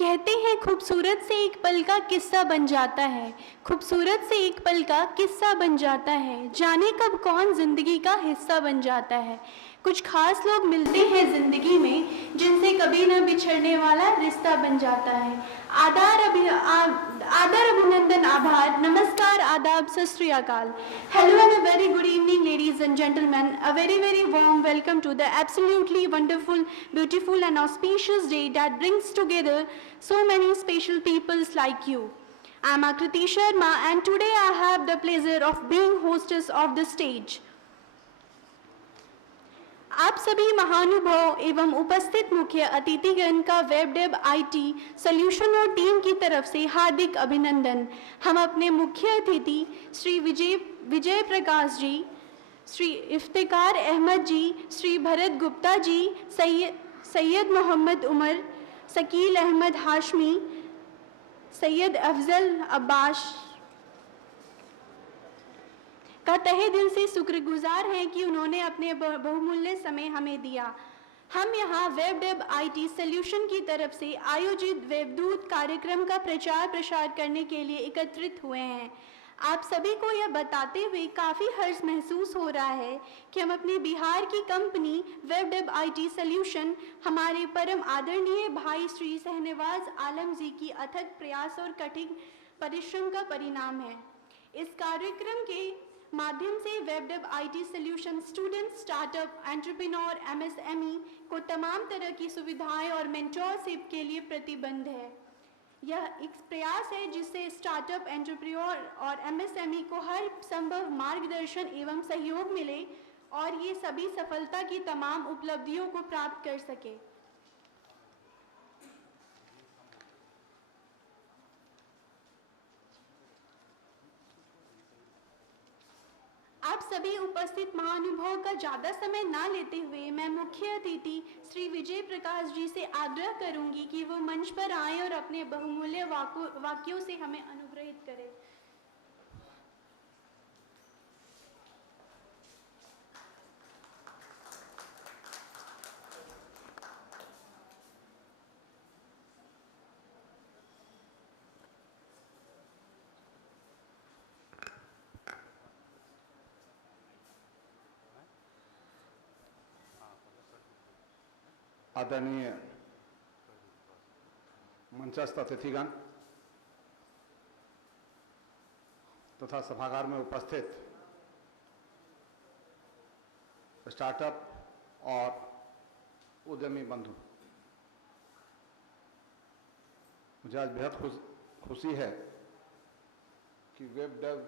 कहते हैं खूबसूरत से एक पल का किस्सा बन जाता है, खूबसूरत से एक पल का किस्सा बन जाता है, जाने कब कौन जिंदगी का हिस्सा बन जाता है। कुछ खास लोग मिलते हैं जिंदगी में जिनसे कभी न बिछड़ने वाला रिश्ता बन जाता है। आदर अभिनंदन आभार नमस्कार आदाब सत श्री अकाल। Hello and a very good evening ladies and gentlemen, a very warm welcome to the absolutely wonderful, beautiful and auspicious day that brings together so many special peoples like you. I am Akriti Sharma and today I have the pleasure of being hostess of the stage. आप सभी महानुभाव एवं उपस्थित मुख्य अतिथिगण का web dev IT solution और team की तरफ से हार्दिक अभिनंदन। हम अपने मुख्य अतिथि श्री विजय प्रकाश जी, श्री इफ्तिकार अहमद जी, श्री भरत गुप्ता जी, सैयद मोहम्मद उमर, शकील अहमद हाशमी, सैयद अफजल अब्बास का तहे दिल से शुक्रगुजार हैं कि उन्होंने अपने बहुमूल्य समय हमें दिया। हम यहाँ वेब डेव आईटी सॉल्यूशन की तरफ से आयोजित वेबदूत कार्यक्रम का प्रचार प्रसार करने के लिए एकत्रित हुए हैं। आप सभी को यह बताते हुए काफ़ी हर्ष महसूस हो रहा है कि हम अपने बिहार की company web dev IT solution हमारे परम आदरणीय भाई श्री शहनवाज आलम जी की अथक प्रयास और कठिन परिश्रम का परिणाम है। इस कार्यक्रम के माध्यम से web dev IT solution student, startup, entrepreneur, MSME को तमाम तरह की सुविधाएं और मेंटोरशिप के लिए प्रतिबद्ध है। यह एक प्रयास है जिससे स्टार्टअप, एंटरप्रेन्योर और एमएसएमई को हर संभव मार्गदर्शन एवं सहयोग मिले और ये सभी सफलता की तमाम उपलब्धियों को प्राप्त कर सके। आप सभी उपस्थित महानुभाव का ज़्यादा समय ना लेते हुए मैं मुख्य अतिथि श्री विजय प्रकाश जी से आग्रह करूंगी कि वो मंच पर आएं और अपने बहुमूल्य वाक्यों से हमें अनुग्रहित करें। आदरणीय मंचस्थ अतिथिगण तथा सभागार में उपस्थित स्टार्टअप और उद्यमी बंधु, मुझे आज बेहद खुशी है कि वेब डेव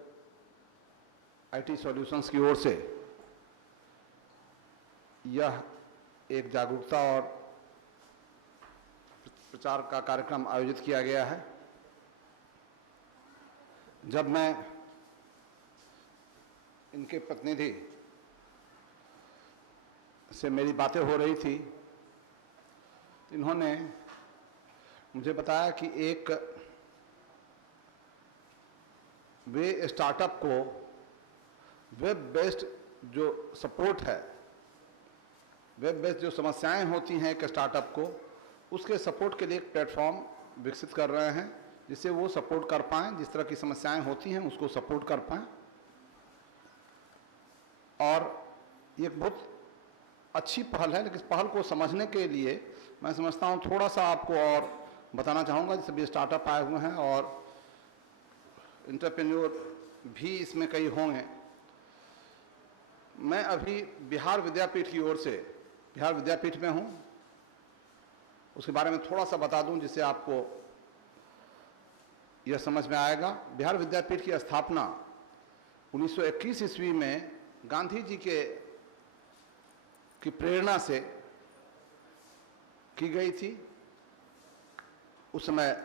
आईटी सॉल्यूशंस की ओर से यह एक जागरूकता और प्रचार का कार्यक्रम आयोजित किया गया है। जब मैं इनके प्रतिनिधि से मेरी बातें हो रही थी, इन्होंने मुझे बताया कि एक वे स्टार्टअप को वेब बेस्ड जो सपोर्ट है, वेब बेस्ड जो समस्याएं होती हैं एक स्टार्टअप को, उसके सपोर्ट के लिए एक प्लेटफॉर्म विकसित कर रहे हैं जिससे वो सपोर्ट कर पाएँ, जिस तरह की समस्याएं होती हैं उसको सपोर्ट कर पाएँ। और ये बहुत अच्छी पहल है, लेकिन इस पहल को समझने के लिए मैं समझता हूँ थोड़ा सा आपको और बताना चाहूँगा। जैसे भी स्टार्टअप आए हुए हैं और एंटरप्रेन्योर भी इसमें कई होंगे। मैं अभी बिहार विद्यापीठ की ओर से, बिहार विद्यापीठ में हूँ, उसके बारे में थोड़ा सा बता दूं जिससे आपको यह समझ में आएगा। बिहार विद्यापीठ की स्थापना 1921 ईस्वी में गांधी जी की प्रेरणा से की गई थी। उस समय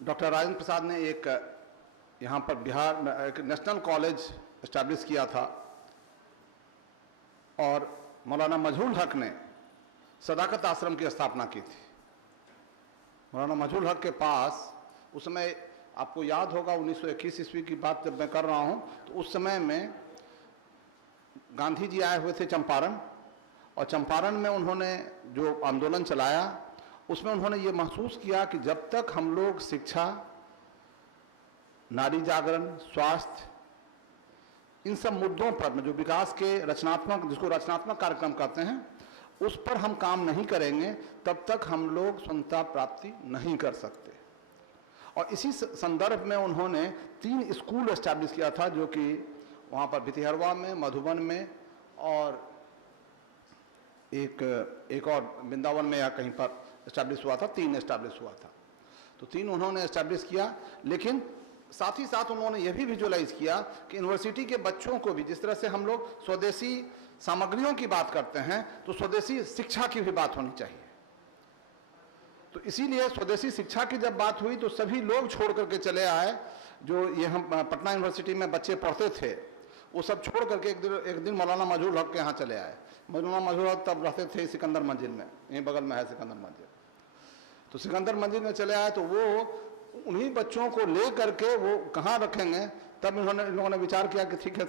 डॉक्टर राजेंद्र प्रसाद ने एक यहाँ पर बिहार में एक नेशनल कॉलेज एस्टैब्लिश किया था और मौलाना मजहूल हक ने सदाकत आश्रम की स्थापना की थी। मौलाना मजहूल हक के पास उस समय, आपको याद होगा 1921 ईस्वी की बात जब मैं कर रहा हूँ, तो उस समय में गांधी जी आए हुए थे चंपारण, और चंपारण में उन्होंने जो आंदोलन चलाया उसमें उन्होंने ये महसूस किया कि जब तक हम लोग शिक्षा, नारी जागरण, स्वास्थ्य, इन सब मुद्दों पर जो विकास के रचनात्मक, जिसको रचनात्मक कार्यक्रम कहते हैं, उस पर हम काम नहीं करेंगे, तब तक हम लोग स्वतंत्रता प्राप्ति नहीं कर सकते। और इसी संदर्भ में उन्होंने 3 स्कूल एस्टैब्लिश किया था, जो कि वहाँ पर भितिहरवा में, मधुबन में और एक और वृंदावन में या कहीं पर एस्टैब्लिश हुआ था। 3 एस्टैब्लिश हुआ था। तो 3 उन्होंने एस्टैब्लिश किया, लेकिन साथ ही साथ उन्होंने यह भी विजुअलाइज किया कि यूनिवर्सिटी के बच्चों को भी, जिस तरह से हम लोग स्वदेशी सामग्रियों की बात करते हैं, तो स्वदेशी शिक्षा की भी बात होनी चाहिए। तो इसीलिए स्वदेशी शिक्षा की जब बात हुई तो सभी लोग छोड़ करके चले आए। जो ये हम पटना यूनिवर्सिटी में बच्चे पढ़ते थे, वो सब छोड़ करके एक दिन मौलाना मजहूर हक के यहाँ चले आए। मौलाना मजहूर हक तब रहते थे सिकंदर मंजिल में, यहीं बगल में है सिकंदर मंजिल। तो सिकंदर मंजिल में चले आए, तो वो उन्हीं बच्चों को ले करके वो कहाँ रखेंगे, तब इन लोगों ने विचार किया कि ठीक है,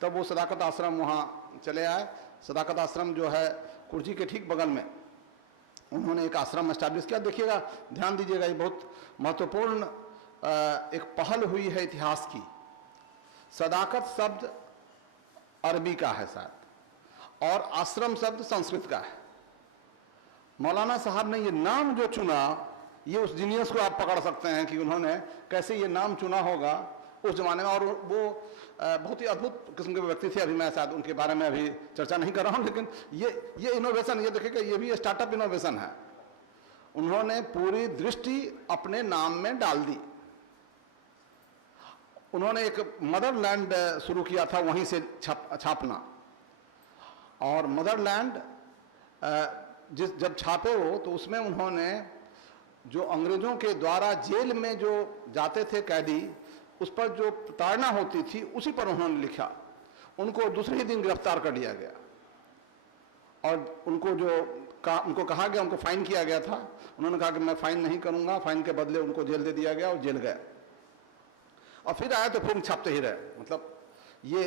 तब वो सदाकत आश्रम वहाँ चले आए। सदाकत आश्रम जो है कुर्जी के ठीक बगल में उन्होंने एक आश्रम एस्टैब्लिश किया। देखिएगा, ध्यान दीजिएगा, ये बहुत महत्वपूर्ण एक पहल हुई है इतिहास की। सदाकत शब्द अरबी का है शायद, और आश्रम शब्द संस्कृत का है। मौलाना साहब ने ये नाम जो चुना, ये उस जीनियस को आप पकड़ सकते हैं कि उन्होंने कैसे ये नाम चुना होगा उस जमाने में। और वो बहुत ही अद्भुत किस्म के व्यक्ति थे। अभी मैं शायद उनके बारे में अभी चर्चा नहीं कर रहा हूँ, लेकिन ये इनोवेशन, ये देखिएगा, ये भी स्टार्टअप इनोवेशन है। उन्होंने पूरी दृष्टि अपने नाम में डाल दी। उन्होंने एक मदरलैंड शुरू किया था, वहीं से छापना। और मदरलैंड जब छापे हो, तो उसमें उन्होंने जो अंग्रेजों के द्वारा जेल में जो जाते थे कैदी, उस पर जो प्रताड़ना होती थी, उसी पर उन्होंने लिखा। उनको दूसरे ही दिन गिरफ्तार कर लिया गया और उनको कहा गया, उनको फाइन किया गया था। उन्होंने कहा कि मैं फाइन नहीं करूंगा, फाइन के बदले उनको जेल दे दिया गया और जेल गए। और फिर आए तो फिर छापते ही रहे। मतलब ये,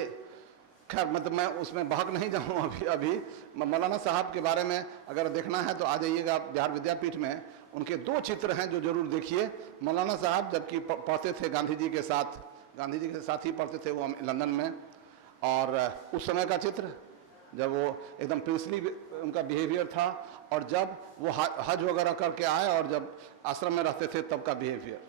खैर, मतलब मैं उसमें बहक नहीं जाऊँ अभी। मौलाना साहब के बारे में अगर देखना है तो आ जाइएगा बिहार विद्यापीठ में। उनके 2 चित्र हैं जो जरूर देखिए। मौलाना साहब जबकि पढ़ते थे गांधी जी के साथ ही पढ़ते थे वो लंदन में, और उस समय का चित्र जब वो एकदम प्रिंसली उनका बिहेवियर था, और जब वो हज वगैरह करके आए और जब आश्रम में रहते थे तब का बिहेवियर।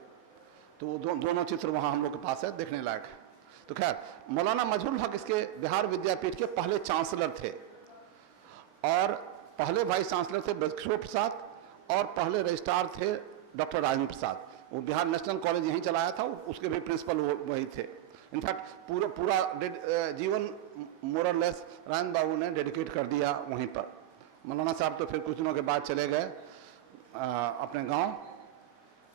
तो वो दोनों चित्र वहाँ हम लोग के पास है, देखने लायक है। तो खैर, मौलाना मजहूर हक इसके बिहार विद्यापीठ के पहले चांसलर थे, और पहले वाइस चांसलर थे ब्रजकिशोर प्रसाद, और पहले रजिस्ट्रार थे डॉक्टर राजेंद्र प्रसाद। वो बिहार नेशनल कॉलेज यहीं चलाया था, उसके भी प्रिंसिपल वही थे। इनफैक्ट पूरा जीवन मोरलेस राजेंद्र बाबू ने डेडिकेट कर दिया वहीं पर। मौलाना साहब तो फिर कुछ दिनों के बाद चले गए अपने गांव,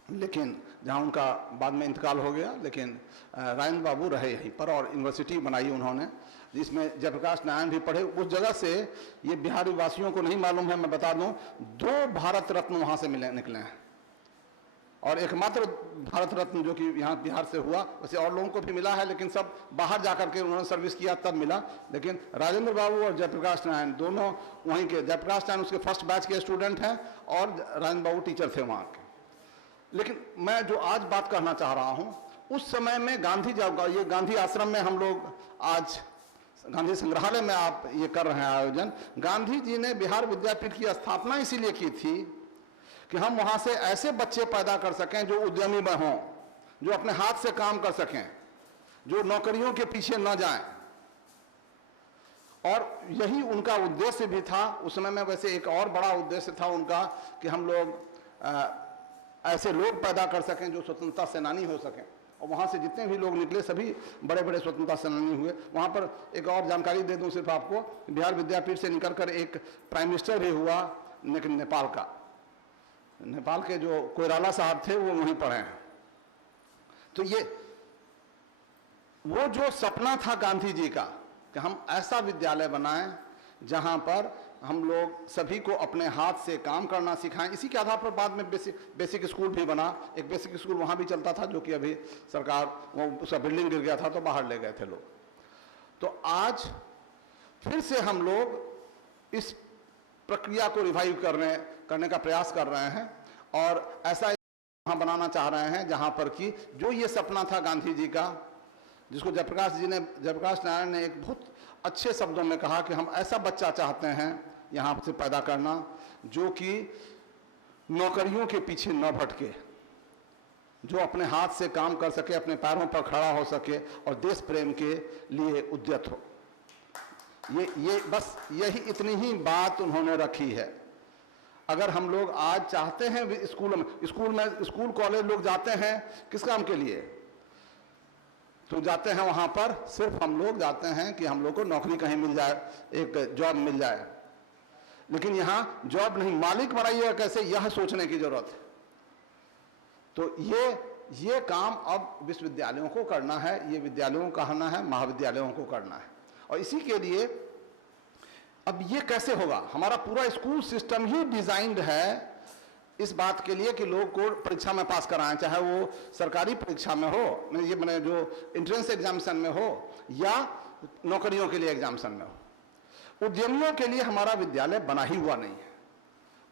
लेकिन जहां उनका बाद में इंतकाल हो गया, लेकिन राजेंद्र बाबू रहे यहीं पर, और यूनिवर्सिटी बनाई उन्होंने, जिसमें जयप्रकाश नारायण भी पढ़े। उस जगह से, ये बिहारी वासियों को नहीं मालूम है, मैं बता दूं, 2 भारत रत्न वहां से निकले हैं, और एकमात्र भारत रत्न जो कि यहाँ बिहार से हुआ। वैसे और लोगों को भी मिला है, लेकिन सब बाहर जाकर के उन्होंने सर्विस किया तब मिला। लेकिन राजेंद्र बाबू और जयप्रकाश नारायण दोनों वहीं के। जयप्रकाश नारायण उसके फर्स्ट बैच के स्टूडेंट हैं, और राजेंद्र बाबू टीचर थे वहाँ के। लेकिन मैं जो आज बात करना चाह रहा हूँ, उस समय में गांधी, जब ये गांधी आश्रम में हम लोग आज गांधी संग्रहालय में आप ये कर रहे हैं आयोजन, गांधी जी ने बिहार विद्यापीठ की स्थापना इसीलिए की थी कि हम वहां से ऐसे बच्चे पैदा कर सकें जो उद्यमी हों, जो अपने हाथ से काम कर सकें, जो नौकरियों के पीछे न जाएं। और यही उनका उद्देश्य भी था उस समय में। वैसे एक और बड़ा उद्देश्य था उनका कि हम लोग ऐसे लोग पैदा कर सकें जो स्वतंत्रता सेनानी हो सकें। और वहाँ से जितने भी लोग निकले सभी बड़े बड़े स्वतंत्रता सेनानी हुए। वहाँ पर एक और जानकारी दे दूँ सिर्फ आपको, बिहार विद्यापीठ से निकल कर एक प्राइम मिनिस्टर भी हुआ, लेकिन नेपाल का। नेपाल के जो कोइराला साहब थे वो वहीं पढ़े हैं। तो ये वो जो सपना था गांधी जी का कि हम ऐसा विद्यालय बनाएं जहां पर हम लोग सभी को अपने हाथ से काम करना सिखाएं। इसी के आधार पर बाद में बेसिक स्कूल भी बना। एक बेसिक स्कूल वहाँ भी चलता था, जो कि अभी सरकार, वो उसका बिल्डिंग गिर गया था तो बाहर ले गए थे लोग। तो आज फिर से हम लोग इस प्रक्रिया को रिवाइव कर रहे हैं, करने का प्रयास कर रहे हैं और ऐसा वहाँ बनाना चाह रहे हैं जहाँ पर कि जो ये सपना था गांधी जी का, जिसको जयप्रकाश नारायण ने एक बहुत अच्छे शब्दों में कहा कि हम ऐसा बच्चा चाहते हैं यहाँ से पैदा करना जो कि नौकरियों के पीछे न भटके, जो अपने हाथ से काम कर सके, अपने पैरों पर खड़ा हो सके और देश प्रेम के लिए उद्यत हो। ये बस यही इतनी ही बात उन्होंने रखी है। अगर हम लोग आज चाहते हैं स्कूल कॉलेज लोग जाते हैं किस काम के लिए, तो जाते हैं वहां पर सिर्फ हम लोग जाते हैं कि हम लोग को नौकरी कहीं मिल जाए, एक जॉब मिल जाए, लेकिन यहाँ जॉब नहीं, मालिक बनाइएगा कैसे, यह सोचने की जरूरत है। तो ये काम अब विश्वविद्यालयों को करना है, ये विद्यालयों का करना है, महाविद्यालयों को करना है। और इसी के लिए अब ये कैसे होगा, हमारा पूरा स्कूल सिस्टम ही डिजाइंड है इस बात के लिए कि लोग को परीक्षा में पास कराएं, चाहे वो सरकारी परीक्षा में हो, ये मैंने जो एंट्रेंस एग्जामिनेशन में हो या नौकरियों के लिए एग्जामिनेशन में हो। उद्यमियों के लिए हमारा विद्यालय बना ही हुआ नहीं है।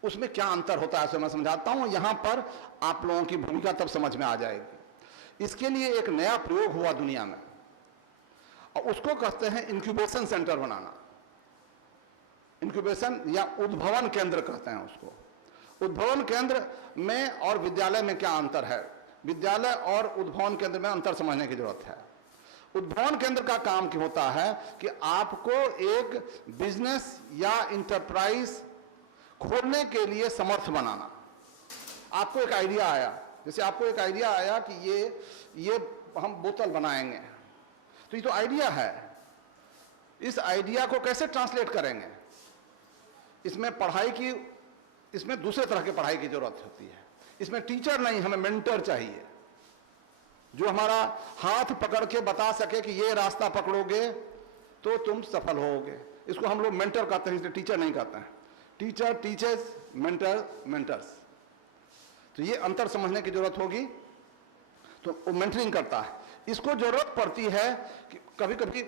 उसमें क्या अंतर होता है मैं समझाता हूं, यहां पर आप लोगों की भूमिका तब समझ में आ जाएगी। इसके लिए एक नया प्रयोग हुआ दुनिया में और उसको कहते हैं इंक्यूबेशन सेंटर बनाना। इंक्यूबेशन या उद्भवन केंद्र कहते हैं उसको। उद्भवन केंद्र में और विद्यालय में क्या अंतर है, विद्यालय और उद्भवन केंद्र में अंतर समझने की जरूरत है। उद्भवन केंद्र का काम क्या होता है कि आपको एक बिजनेस या इंटरप्राइज खोलने के लिए समर्थ बनाना। आपको एक आइडिया आया, जैसे आपको एक आइडिया आया कि ये हम बोतल बनाएंगे, तो ये तो आइडिया है। इस आइडिया को कैसे ट्रांसलेट करेंगे, इसमें दूसरे तरह की पढ़ाई की जरूरत होती है। इसमें टीचर नहीं, हमें मेंटर चाहिए जो हमारा हाथ पकड़ के बता सके कि ये रास्ता पकड़ोगे तो तुम सफल होगे। इसको हम लोग मेंटर कहते हैं, इसलिए टीचर नहीं कहते हैं। Teacher teachers, mentor mentors. तो ये अंतर समझने की जरूरत होगी। तो वो मेंटरिंग करता है। इसको जरूरत पड़ती है कि कभी कभी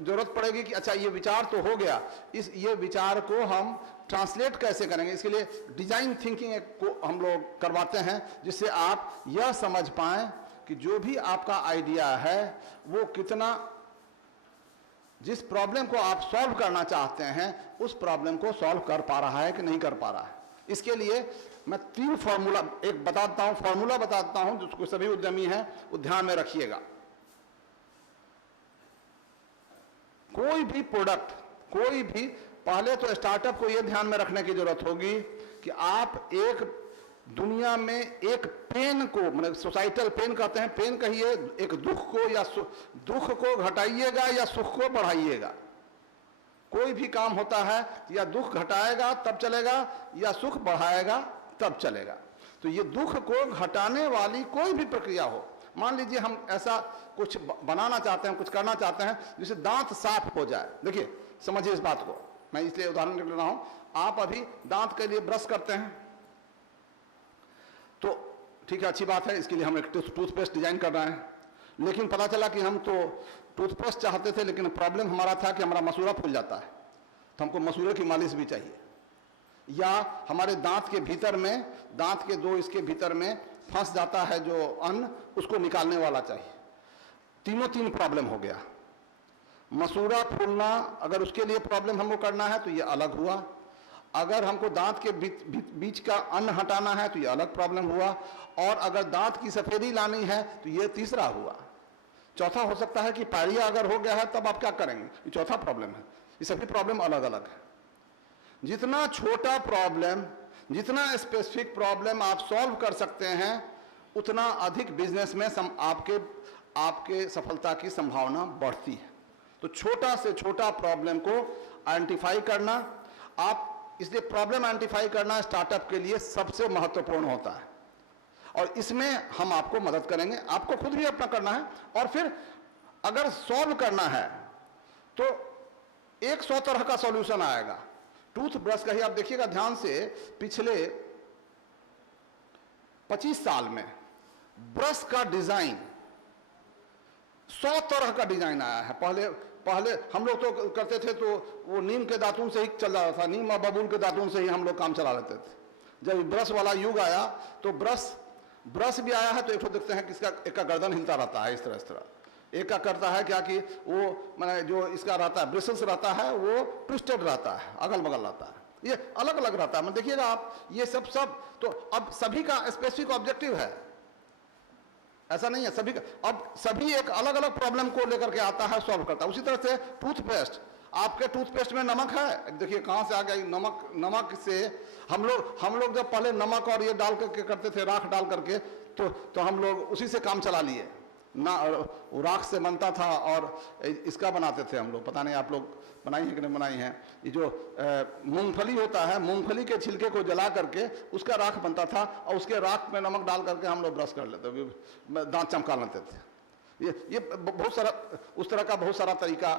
जरूरत पड़ेगी कि अच्छा ये विचार तो हो गया, ये विचार को हम ट्रांसलेट कैसे करेंगे। इसके लिए डिजाइन थिंकिंग को हम लोग करवाते हैं, जिससे आप यह समझ पाएं कि जो भी आपका आइडिया है वो कितना, जिस प्रॉब्लम को आप सॉल्व करना चाहते हैं उस प्रॉब्लम को सॉल्व कर पा रहा है कि नहीं कर पा रहा है। इसके लिए मैं 3 फॉर्मूला एक बताता हूं, फॉर्मूला बताता हूं जिसको सभी उद्यमी हैं वो ध्यान में रखिएगा। कोई भी प्रोडक्ट, कोई भी, पहले तो स्टार्टअप को यह ध्यान में रखने की जरूरत होगी कि आप एक दुनिया में एक पेन को, मतलब सोसाइटल पेन कहते हैं, पेन कहिए, एक दुख को या दुख को घटाइएगा या सुख को बढ़ाइएगा। कोई भी काम होता है या दुख घटाएगा तब चलेगा या सुख बढ़ाएगा तब चलेगा। तो ये दुख को घटाने वाली कोई भी प्रक्रिया हो, मान लीजिए हम ऐसा कुछ बनाना चाहते हैं, कुछ करना चाहते हैं जिससे दांत साफ हो जाए। देखिए समझिए इस बात को, मैं इसलिए उदाहरण ले रहा हूं। आप अभी दांत के लिए ब्रश करते हैं तो ठीक है, अच्छी बात है, इसके लिए हम एक टूथपेस्ट डिजाइन कर रहे हैं। लेकिन पता चला कि हम तो टूथपेस्ट चाहते थे, लेकिन प्रॉब्लम हमारा था कि हमारा मसूड़ा फूल जाता है, तो हमको मसूड़े की मालिश भी चाहिए। या हमारे दांत के भीतर में, दांत के 2 इसके भीतर में फंस जाता है जो अन्न, उसको निकालने वाला चाहिए। तीन प्रॉब्लम हो गया। मसूड़ा फूलना, अगर उसके लिए प्रॉब्लम हमको करना है तो ये अलग हुआ। अगर हमको दांत के बीच का अन्न हटाना है तो ये अलग प्रॉब्लम हुआ। और अगर दांत की सफेदी लानी है तो ये तीसरा हुआ। चौथा हो सकता है कि पायरिया अगर हो गया है तब आप क्या करेंगे, ये चौथा प्रॉब्लम है। ये सभी प्रॉब्लम अलग अलग है। जितना छोटा प्रॉब्लम, जितना स्पेसिफिक प्रॉब्लम आप सॉल्व कर सकते हैं उतना अधिक बिजनेस में आपके सफलता की संभावना बढ़ती है। तो छोटा से छोटा प्रॉब्लम को आइडेंटिफाई करना, आप इसलिए प्रॉब्लम आइडेंटिफाई करना स्टार्टअप के लिए सबसे महत्वपूर्ण होता है। और इसमें हम आपको मदद करेंगे, आपको खुद भी अपना करना है। और फिर अगर सॉल्व करना है तो 100 तरह का सॉल्यूशन आएगा। टूथब्रश का ही आप देखिएगा ध्यान से, पिछले 25 साल में ब्रश का डिजाइन 100 तरह का डिजाइन आया है। पहले हम लोग तो करते थे तो वो नीम के दातुन से ही चल रहा था, नीम और बबूल के दातुन से ही हम लोग काम चला लेते थे। जब ब्रश वाला युग आया तो ब्रश भी आया है, तो एक तो देखते हैं कि इसका एक का गर्दन हिलता रहता है इस तरह। एक का करता है क्या कि वो मैंने जो इसका रहता है ब्रिसल्स रहता है वो ट्विस्टेड रहता है, अगल बगल रहता है, ये अलग अलग रहता है। मतलब देखिएगा आप, ये सब तो अब सभी का स्पेसिफिक ऑब्जेक्टिव है, ऐसा नहीं है सभी का। अब सभी एक अलग अलग प्रॉब्लम को लेकर के आता है, सॉल्व करता है। उसी तरह से टूथपेस्ट, आपके टूथपेस्ट में नमक है, देखिए कहां से आ गया नमक से हम लोग जब पहले नमक और ये डाल करके करते थे, राख डाल करके, तो हम लोग उसी से काम चला लिए ना, राख से बनता था और इसका बनाते थे हम लोग। पता नहीं आप लोग बनाई है कि नहीं बनाई है, ये जो मूंगफली होता है, मूंगफली के छिलके को जला करके उसका राख बनता था और उसके राख में नमक डाल करके हम लोग ब्रश कर लेते, दांत चमका लेते थे। ये बहुत सारा उस तरह का बहुत सारा तरीका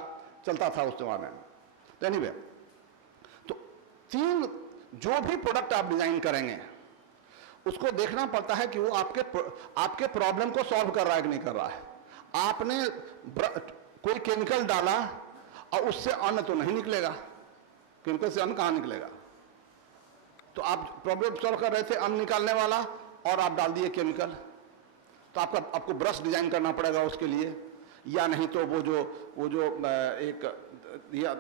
चलता था उस जमाने में। तो एनीवे, तो तीन जो भी प्रोडक्ट आप डिजाइन करेंगे उसको देखना पड़ता है कि वो आपके प्रॉब्लम को सॉल्व कर रहा है कि नहीं कर रहा है। आपने कोई केमिकल डाला और उससे अन्न तो नहीं निकलेगा, केमिकल से अन्न कहां निकलेगा। तो आप प्रॉब्लम सॉल्व कर रहे थे अन्न निकालने वाला और आप डाल दिए केमिकल, तो आपको ब्रश डिजाइन करना पड़ेगा उसके लिए, या नहीं तो वो जो एक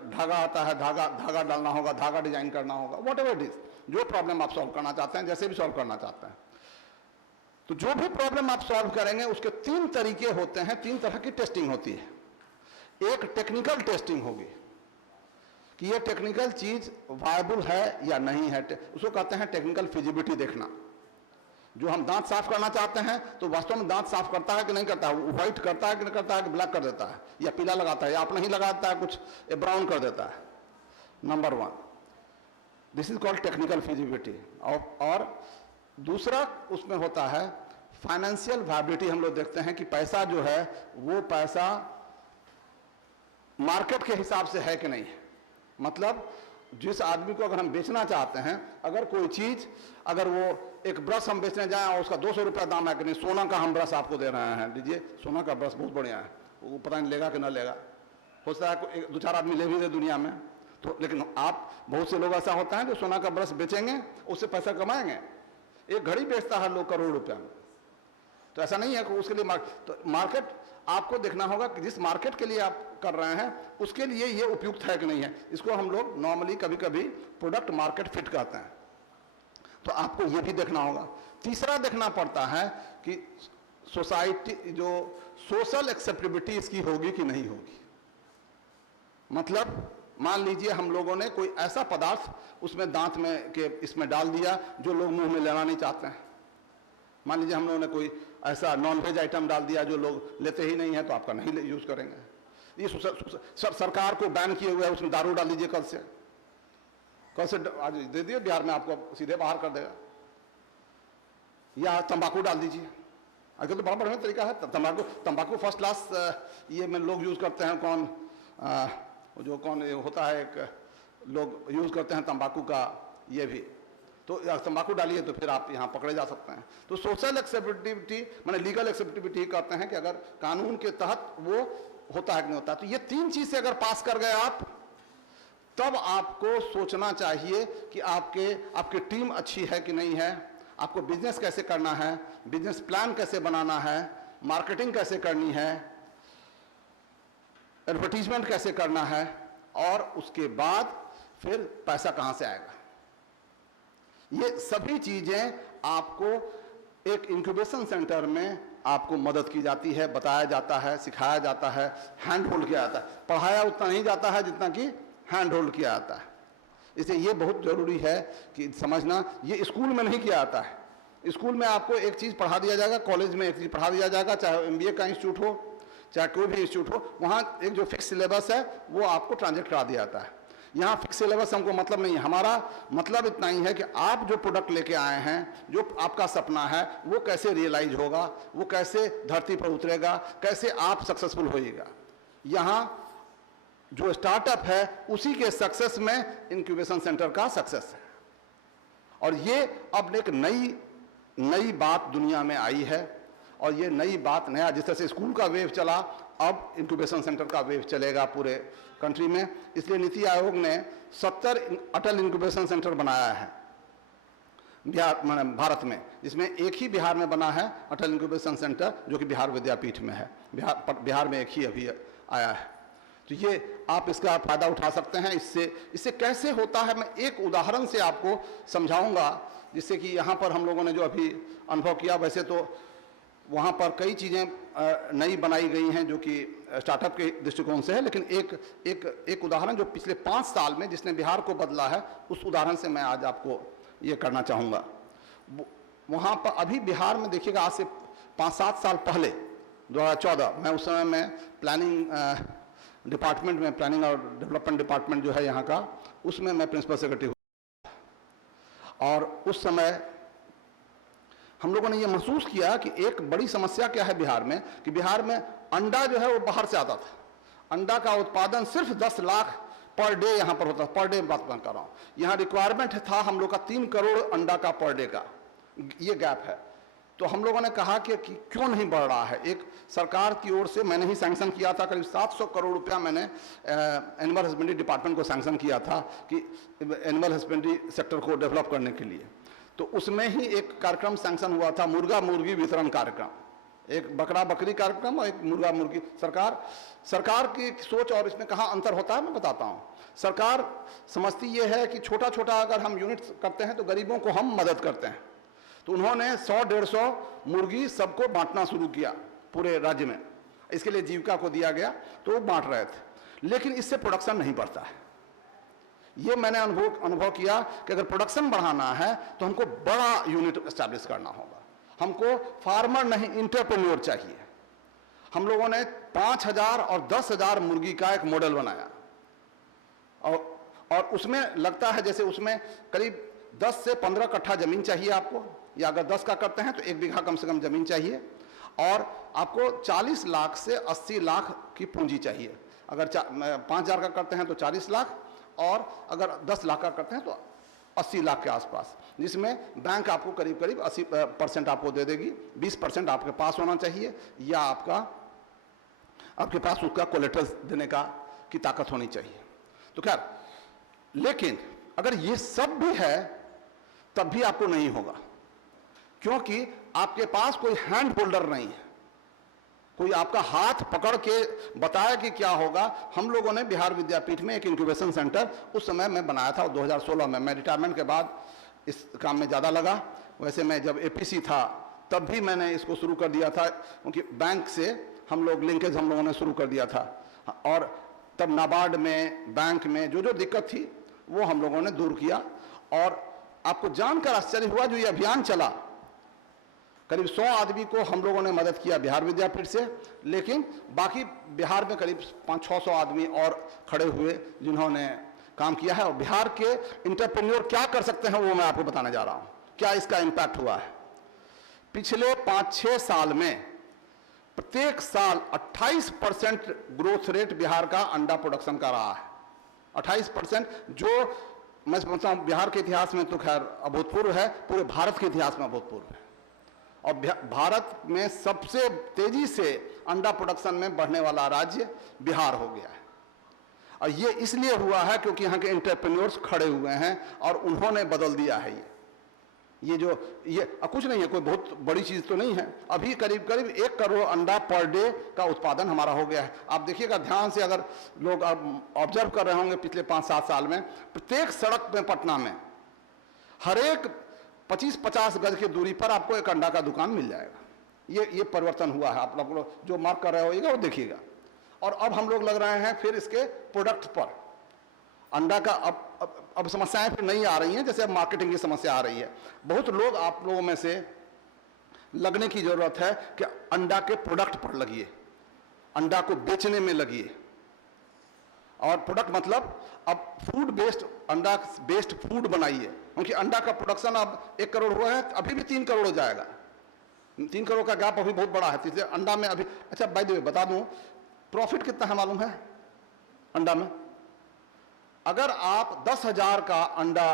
धागा आता है, धागा डालना होगा, धागा डिजाइन करना होगा, वॉट एवर इट इज, जो प्रॉब्लम आप सॉल्व करना चाहते हैं, जैसे भी सॉल्व करना चाहते हैं। तो जो भी प्रॉब्लम आप सॉल्व करेंगे उसके तीन तरीके होते हैं, तीन तरह की टेस्टिंग होती है। एक टेक्निकल टेस्टिंग होगी कि ये टेक्निकल चीज वायबल है या नहीं है, उसको कहते हैं टेक्निकल फिजिबिलिटी देखना। जो हम दांत साफ करना चाहते हैं तो वास्तव में दांत साफ करता है कि नहीं करता है, व्हाइट करता है कि नहीं करता है, कि ब्लैक कर देता है, या पीला लगाता है, या आप नहीं लगाता है कुछ ब्राउन कर देता है। Number one, this is called technical feasibility. और दूसरा उसमें होता है फाइनेंशियल वायबिलिटी। हम लोग देखते हैं कि पैसा जो है वो पैसा मार्केट के हिसाब से है कि नहीं है। मतलब जिस आदमी को अगर हम बेचना चाहते हैं, अगर कोई चीज, अगर वो एक ब्रश हम बेचने जाए और उसका 200 रुपया दाम है कि नहीं, सोना का हम ब्रश आपको दे रहे हैं, लीजिए सोना का ब्रश बहुत बढ़िया है, वो पता नहीं लेगा कि ना लेगा, हो सकता है दो चार आदमी ले भी दे दुनिया में, तो लेकिन आप बहुत से लोग ऐसा होता है कि सोना का ब्रश बेचेंगे, उससे पैसा कमाएंगे। एक घड़ी बेचता है लोग करोड़ रुपया में, तो ऐसा नहीं है कि उसके लिए तो मार्केट आपको देखना होगा कि जिस मार्केट के लिए आप कर रहे हैं उसके लिए ये उपयुक्त है कि नहीं है। इसको हम लोग नॉर्मली कभी कभी प्रोडक्ट मार्केट फिट कहते हैं, तो आपको ये भी देखना होगा। तीसरा देखना पड़ता है कि सोसाइटी जो सोशल एक्सेप्टेबिलिटी इसकी होगी कि नहीं होगी। मतलब मान लीजिए हम लोगों ने कोई ऐसा पदार्थ उसमें दांत में के इसमें डाल दिया जो लोग मुंह में लेना नहीं चाहते हैं। मान लीजिए हम लोगों ने कोई ऐसा नॉनवेज आइटम डाल दिया जो लोग लेते ही नहीं है, तो आपका नहीं यूज करेंगे। ये सरकार को बैन किए हुए है, उसमें दारू डाल दीजिए, कल से आज दे दिए बिहार में, आपको सीधे बाहर कर देगा। या तंबाकू डाल दीजिए, आजकल तो बड़ा बढ़िया तरीका है। तंबाकू फर्स्ट क्लास ये में लोग यूज करते हैं। कौन होता है, एक लोग यूज करते हैं तंबाकू का, ये भी तो तंबाकू डालिए तो फिर आप यहाँ पकड़े जा सकते हैं। तो सोशल एक्सेप्टेबिलिटी माने लीगल एक्सेप्टेबिलिटी कहते हैं कि अगर कानून के तहत वो होता है कि नहीं होता। तो ये तीन चीज से अगर पास कर गए आप, तब आपको सोचना चाहिए कि आपकी टीम अच्छी है कि नहीं है, आपको बिजनेस कैसे करना है, बिजनेस प्लान कैसे बनाना है, मार्केटिंग कैसे करनी है, एडवर्टीजमेंट कैसे करना है, और उसके बाद फिर पैसा कहां से आएगा। ये सभी चीजें आपको एक इंक्यूबेशन सेंटर में आपको मदद की जाती है, बताया जाता है, सिखाया जाता है, हैंड होल्ड किया जाता है। पढ़ाया उतना नहीं जाता है जितना कि हैंड होल्ड किया जाता है। इसलिए ये बहुत जरूरी है कि समझना, ये स्कूल में नहीं किया जाता है। स्कूल में आपको एक चीज पढ़ा दिया जाएगा, कॉलेज में एक चीज पढ़ा दिया जाएगा, चाहे एमबीए का इंस्टीट्यूट हो, चाहे कोई भी इंस्टीट्यूट हो, वहां एक जो फिक्स सिलेबस है वो आपको ट्रांजेक्ट करा दिया जाता है। यहाँ फिक्स सिलेबस हमको मतलब नहीं है, हमारा मतलब इतना ही है कि आप जो प्रोडक्ट लेके आए हैं, जो आपका सपना है, वो कैसे रियलाइज होगा, वो कैसे धरती पर उतरेगा, कैसे आप सक्सेसफुल होइएगा। यहाँ जो स्टार्टअप है उसी के सक्सेस में इंक्यूबेशन सेंटर का सक्सेस है। और ये अब एक नई बात दुनिया में आई है, और ये नई बात नया, जिस तरह से स्कूल का वेव चला, अब इंक्यूबेशन सेंटर का वेव चलेगा पूरे कंट्री में। इसलिए नीति आयोग ने 70 अटल इंक्यूबेशन सेंटर बनाया है। बिहार माने भारत में, जिसमें एक ही बिहार में बना है अटल इंक्यूबेशन सेंटर, जो कि बिहार विद्यापीठ में है। बिहार में एक ही अभी आया है। तो ये आप इसका फायदा उठा सकते हैं। इससे कैसे होता है, मैं एक उदाहरण से आपको समझाऊंगा, जिससे कि यहाँ पर हम लोगों ने जो अभी अनुभव किया, वैसे तो वहाँ पर कई चीज़ें नई बनाई गई हैं जो कि स्टार्टअप के दृष्टिकोण से है, लेकिन एक उदाहरण जो पिछले 5 साल में जिसने बिहार को बदला है, उस उदाहरण से मैं आज आपको ये करना चाहूँगा। वहाँ पर अभी बिहार में देखिएगा, आज से 5-7 साल पहले 2014, मैं उस समय में प्लानिंग डिपार्टमेंट में, प्लानिंग और डेवलपमेंट डिपार्टमेंट जो है यहाँ का, उसमें मैं प्रिंसिपल सेक्रेटरी हूँ। और उस समय हम लोगों ने ये महसूस किया कि एक बड़ी समस्या क्या है बिहार में, कि बिहार में अंडा जो है वो बाहर से आता था। अंडा का उत्पादन सिर्फ 10 लाख पर डे यहाँ पर होता, पर डे बात कर रहा हूँ। यहाँ रिक्वायरमेंट था हम लोग का 3 करोड़ अंडा का पर डे का, ये गैप है। तो हम लोगों ने कहा कि क्यों नहीं बढ़ रहा है। एक सरकार की ओर से मैंने ही सैंक्शन किया था, करीब 700 करोड़ रुपया मैंने एनिमल हस्बेंड्री डिपार्टमेंट को सैंक्शन किया था कि एनिमल हस्बेंड्री सेक्टर को डेवलप करने के लिए। तो उसमें ही एक कार्यक्रम सैंक्शन हुआ था, मुर्गा मुर्गी वितरण कार्यक्रम, एक बकरा बकरी कार्यक्रम और एक मुर्गा मुर्गी। सरकार की सोच और इसमें कहाँ अंतर होता है मैं बताता हूँ। सरकार समझती ये है कि छोटा छोटा अगर हम यूनिट करते हैं तो गरीबों को हम मदद करते हैं। तो उन्होंने 100-150 मुर्गी सबको बांटना शुरू किया पूरे राज्य में, इसके लिए जीविका को दिया गया, तो वो बांट रहे थे। लेकिन इससे प्रोडक्शन नहीं बढ़ता है। ये मैंने अनुभव किया कि अगर प्रोडक्शन बढ़ाना है तो हमको बड़ा यूनिट एस्टैब्लिश करना होगा, हमको फार्मर नहीं एंटरप्रेन्योर चाहिए। हम लोगों ने 5,000 और 10,000 मुर्गी का एक मॉडल बनाया, और उसमें लगता है जैसे उसमें करीब 10 से 15 कट्ठा जमीन चाहिए आपको, या अगर 10 का करते हैं तो 1 बीघा कम से कम जमीन चाहिए, और आपको 40 लाख से 80 लाख की पूंजी चाहिए। अगर 5,000 का करते हैं तो 40 लाख, और अगर 10 लाख का करते हैं तो 80 लाख के आसपास, जिसमें बैंक आपको करीब करीब 80% आपको दे देगी। 20% आपके पास होना चाहिए, या आपके पास उसका कोलेटरल देने की ताकत होनी चाहिए। तो खैर, लेकिन अगर ये सब भी है तब भी आपको नहीं होगा, क्योंकि आपके पास कोई हैंड होल्डर नहीं है, कोई आपका हाथ पकड़ के बताया कि क्या होगा। हम लोगों ने बिहार विद्यापीठ में एक इंक्यूबेशन सेंटर उस समय में बनाया था 2016 में। मैं रिटायरमेंट के बाद इस काम में ज़्यादा लगा। वैसे मैं जब एपीसी था तब भी मैंने इसको शुरू कर दिया था, क्योंकि बैंक से हम लोग लिंकेज हम लोगों ने शुरू कर दिया था, और तब नाबार्ड में, बैंक में जो दिक्कत थी वो हम लोगों ने दूर किया। और आपको जानकर आश्चर्य हुआ, जो ये अभियान चला, करीब 100 आदमी को हम लोगों ने मदद किया बिहार विद्यापीठ से, लेकिन बाकी बिहार में करीब 500-600 आदमी और खड़े हुए जिन्होंने काम किया है। और बिहार के एंटरप्रेन्योर क्या कर सकते हैं वो मैं आपको बताने जा रहा हूं, क्या इसका इम्पैक्ट हुआ है। पिछले 5-6 साल में प्रत्येक साल 28% ग्रोथ रेट बिहार का अंडा प्रोडक्शन का रहा है। 28%, जो मैं समझता हूं बिहार के इतिहास में तो खैर अभूतपूर्व है, पूरे भारत के इतिहास में अभूतपूर्व है। और भारत में सबसे तेजी से अंडा प्रोडक्शन में बढ़ने वाला राज्य बिहार हो गया है। और ये इसलिए हुआ है क्योंकि यहाँ के एंटरप्रेन्योर्स खड़े हुए हैं और उन्होंने बदल दिया है। ये कुछ नहीं है, कोई बहुत बड़ी चीज़ तो नहीं है। अभी करीब करीब 1 करोड़ अंडा पर डे का उत्पादन हमारा हो गया है। आप देखिएगा ध्यान से, अगर लोग ऑब्जर्व कर रहे होंगे पिछले 5-7 साल में, प्रत्येक सड़क में पटना में हर एक 25-50 गज की दूरी पर आपको एक अंडा का दुकान मिल जाएगा। ये परिवर्तन हुआ है। आप लोग जो मार्क कर रहे होइएगा वो देखिएगा। और अब हम लोग लग रहे हैं फिर इसके प्रोडक्ट पर। अंडा का अब समस्याएं फिर नहीं आ रही हैं, जैसे अब मार्केटिंग की समस्या आ रही है। बहुत लोग, आप लोगों में से लगने की जरूरत है कि अंडा के प्रोडक्ट पर लगिए, अंडा को बेचने में लगिए। और प्रोडक्ट मतलब अब फूड बेस्ड, अंडा बेस्ड फूड बनाइए, क्योंकि अंडा का प्रोडक्शन अब 1 करोड़ हुआ है, अभी भी 3 करोड़ हो जाएगा। 3 करोड़ का गैप अभी बहुत बड़ा है। इसलिए अंडा में अभी, अच्छा बाय द वे बता दूं, प्रॉफिट कितना है मालूम है अंडा में? अगर आप 10,000 का अंडा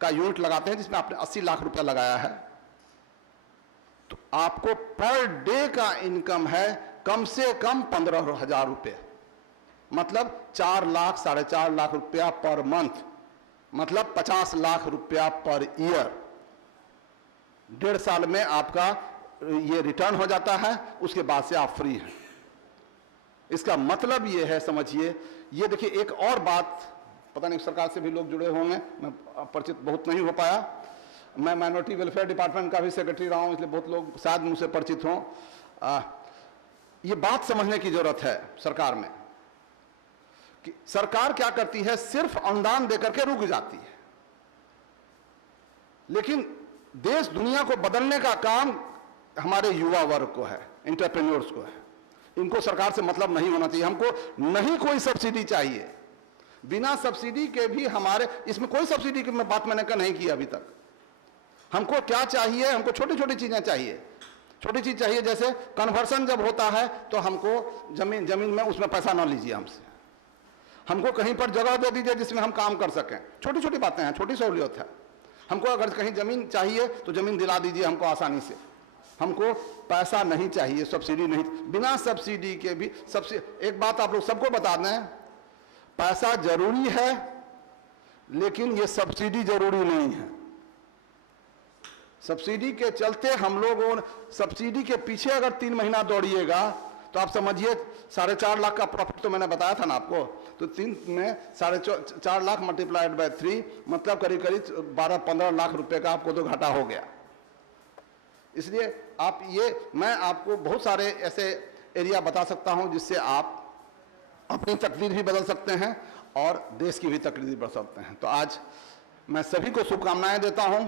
का यूनिट लगाते हैं, जिसमें आपने 80 लाख रुपया लगाया है, तो आपको पर डे का इनकम है कम से कम 15,000 रुपये, मतलब 4 लाख 4.5 लाख रुपया पर मंथ, मतलब 50 लाख रुपया पर ईयर। 1.5 साल में आपका ये रिटर्न हो जाता है, उसके बाद से आप फ्री हैं। इसका मतलब ये है, समझिए, ये देखिए एक और बात, पता नहीं सरकार से भी लोग जुड़े होंगे, मैं परिचित बहुत नहीं हो पाया, मैं माइनॉरिटी वेलफेयर डिपार्टमेंट का भी सेक्रेटरी रहा हूं, इसलिए बहुत लोग शायद मुझसे परिचित हों। ये बात समझने की जरूरत है सरकार में कि सरकार क्या करती है, सिर्फ अनुदान देकर के रुक जाती है, लेकिन देश दुनिया को बदलने का काम हमारे युवा वर्ग को है, एंटरप्रेन्योर्स को है। इनको सरकार से मतलब नहीं होना चाहिए। हमको नहीं कोई सब्सिडी चाहिए, बिना सब्सिडी के भी हमारे, इसमें कोई सब्सिडी की बात मैंने नहीं की अभी तक। हमको क्या चाहिए, हमको छोटी छोटी चीजें चाहिए, छोटी चीज चाहिए, जैसे कन्वर्सन जब होता है तो हमको जमीन में उसमें पैसा ना लीजिए हमसे, हमको कहीं पर जगह दे दीजिए जिसमें हम काम कर सकें। छोटी छोटी बातें हैं, छोटी सहूलियत है। हमको अगर कहीं जमीन चाहिए तो जमीन दिला दीजिए हमको आसानी से। हमको पैसा नहीं चाहिए, सब्सिडी नहीं, बिना सब्सिडी के भी। एक बात आप लोग सबको बता दें, पैसा जरूरी है लेकिन ये सब्सिडी जरूरी नहीं है। सब्सिडी के चलते हम लोगों, सब्सिडी के पीछे अगर 3 महीना दौड़िएगा तो आप समझिए 4.5 लाख का प्रॉफिट तो मैंने बताया था ना आपको, तो 3 में 4.5 लाख मल्टीप्लाइड बाय 3 मतलब करीब करीब 12-15 लाख रुपए का आपको तो घाटा हो गया। इसलिए आप ये, मैं आपको बहुत सारे ऐसे एरिया बता सकता हूं जिससे आप अपनी तकदीर भी बदल सकते हैं और देश की भी तकदीर बदल सकते हैं। तो आज मैं सभी को शुभकामनाएं देता हूं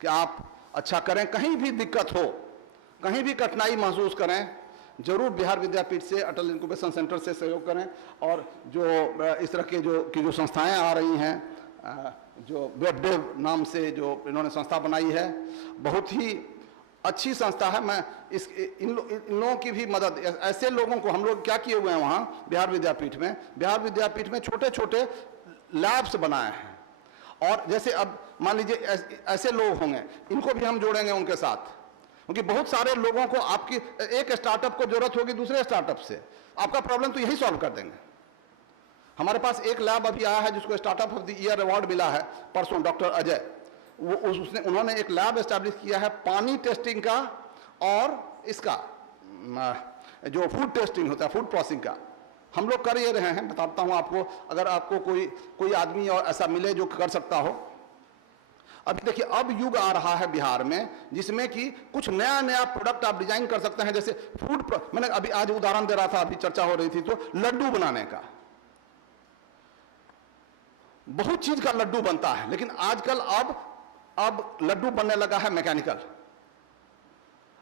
कि आप अच्छा करें। कहीं भी दिक्कत हो, कहीं भी कठिनाई महसूस करें, जरूर बिहार विद्यापीठ से, अटल इंक्यूबेशन सेंटर से सहयोग करें। और जो इस तरह के जो संस्थाएं आ रही हैं, जो वेबडेव नाम से जो इन्होंने संस्था बनाई है, बहुत ही अच्छी संस्था है। मैं इन लोगों की भी मदद, ऐसे लोगों को हम लोग क्या किए हुए हैं वहाँ बिहार विद्यापीठ में छोटे छोटे लैब्स बनाए हैं। और जैसे अब मान लीजिए ऐसे लोग होंगे, इनको भी हम जोड़ेंगे उनके साथ, क्योंकि बहुत सारे लोगों को, आपकी एक स्टार्टअप को जरूरत होगी दूसरे स्टार्टअप से, आपका प्रॉब्लम तो यही सॉल्व कर देंगे। हमारे पास एक लैब अभी आया है जिसको startup of the year award मिला है परसों, डॉक्टर अजय, उन्होंने एक लैब एस्टैब्लिश किया है पानी टेस्टिंग का और इसका जो फूड टेस्टिंग होता है, फूड प्रोसेसिंग का। हम लोग कर ये रहे हैं, बताता हूँ आपको, अगर आपको कोई आदमी और ऐसा मिले जो कर सकता हो। अभी देखिए, अब युग आ रहा है बिहार में जिसमें कि कुछ नया प्रोडक्ट आप डिजाइन कर सकते हैं। जैसे मैंने अभी आज उदाहरण दे रहा था, अभी चर्चा हो रही थी, तो लड्डू बनाने का, बहुत चीज का लड्डू बनता है, लेकिन आजकल अब लड्डू बनने लगा है मैकेनिकल।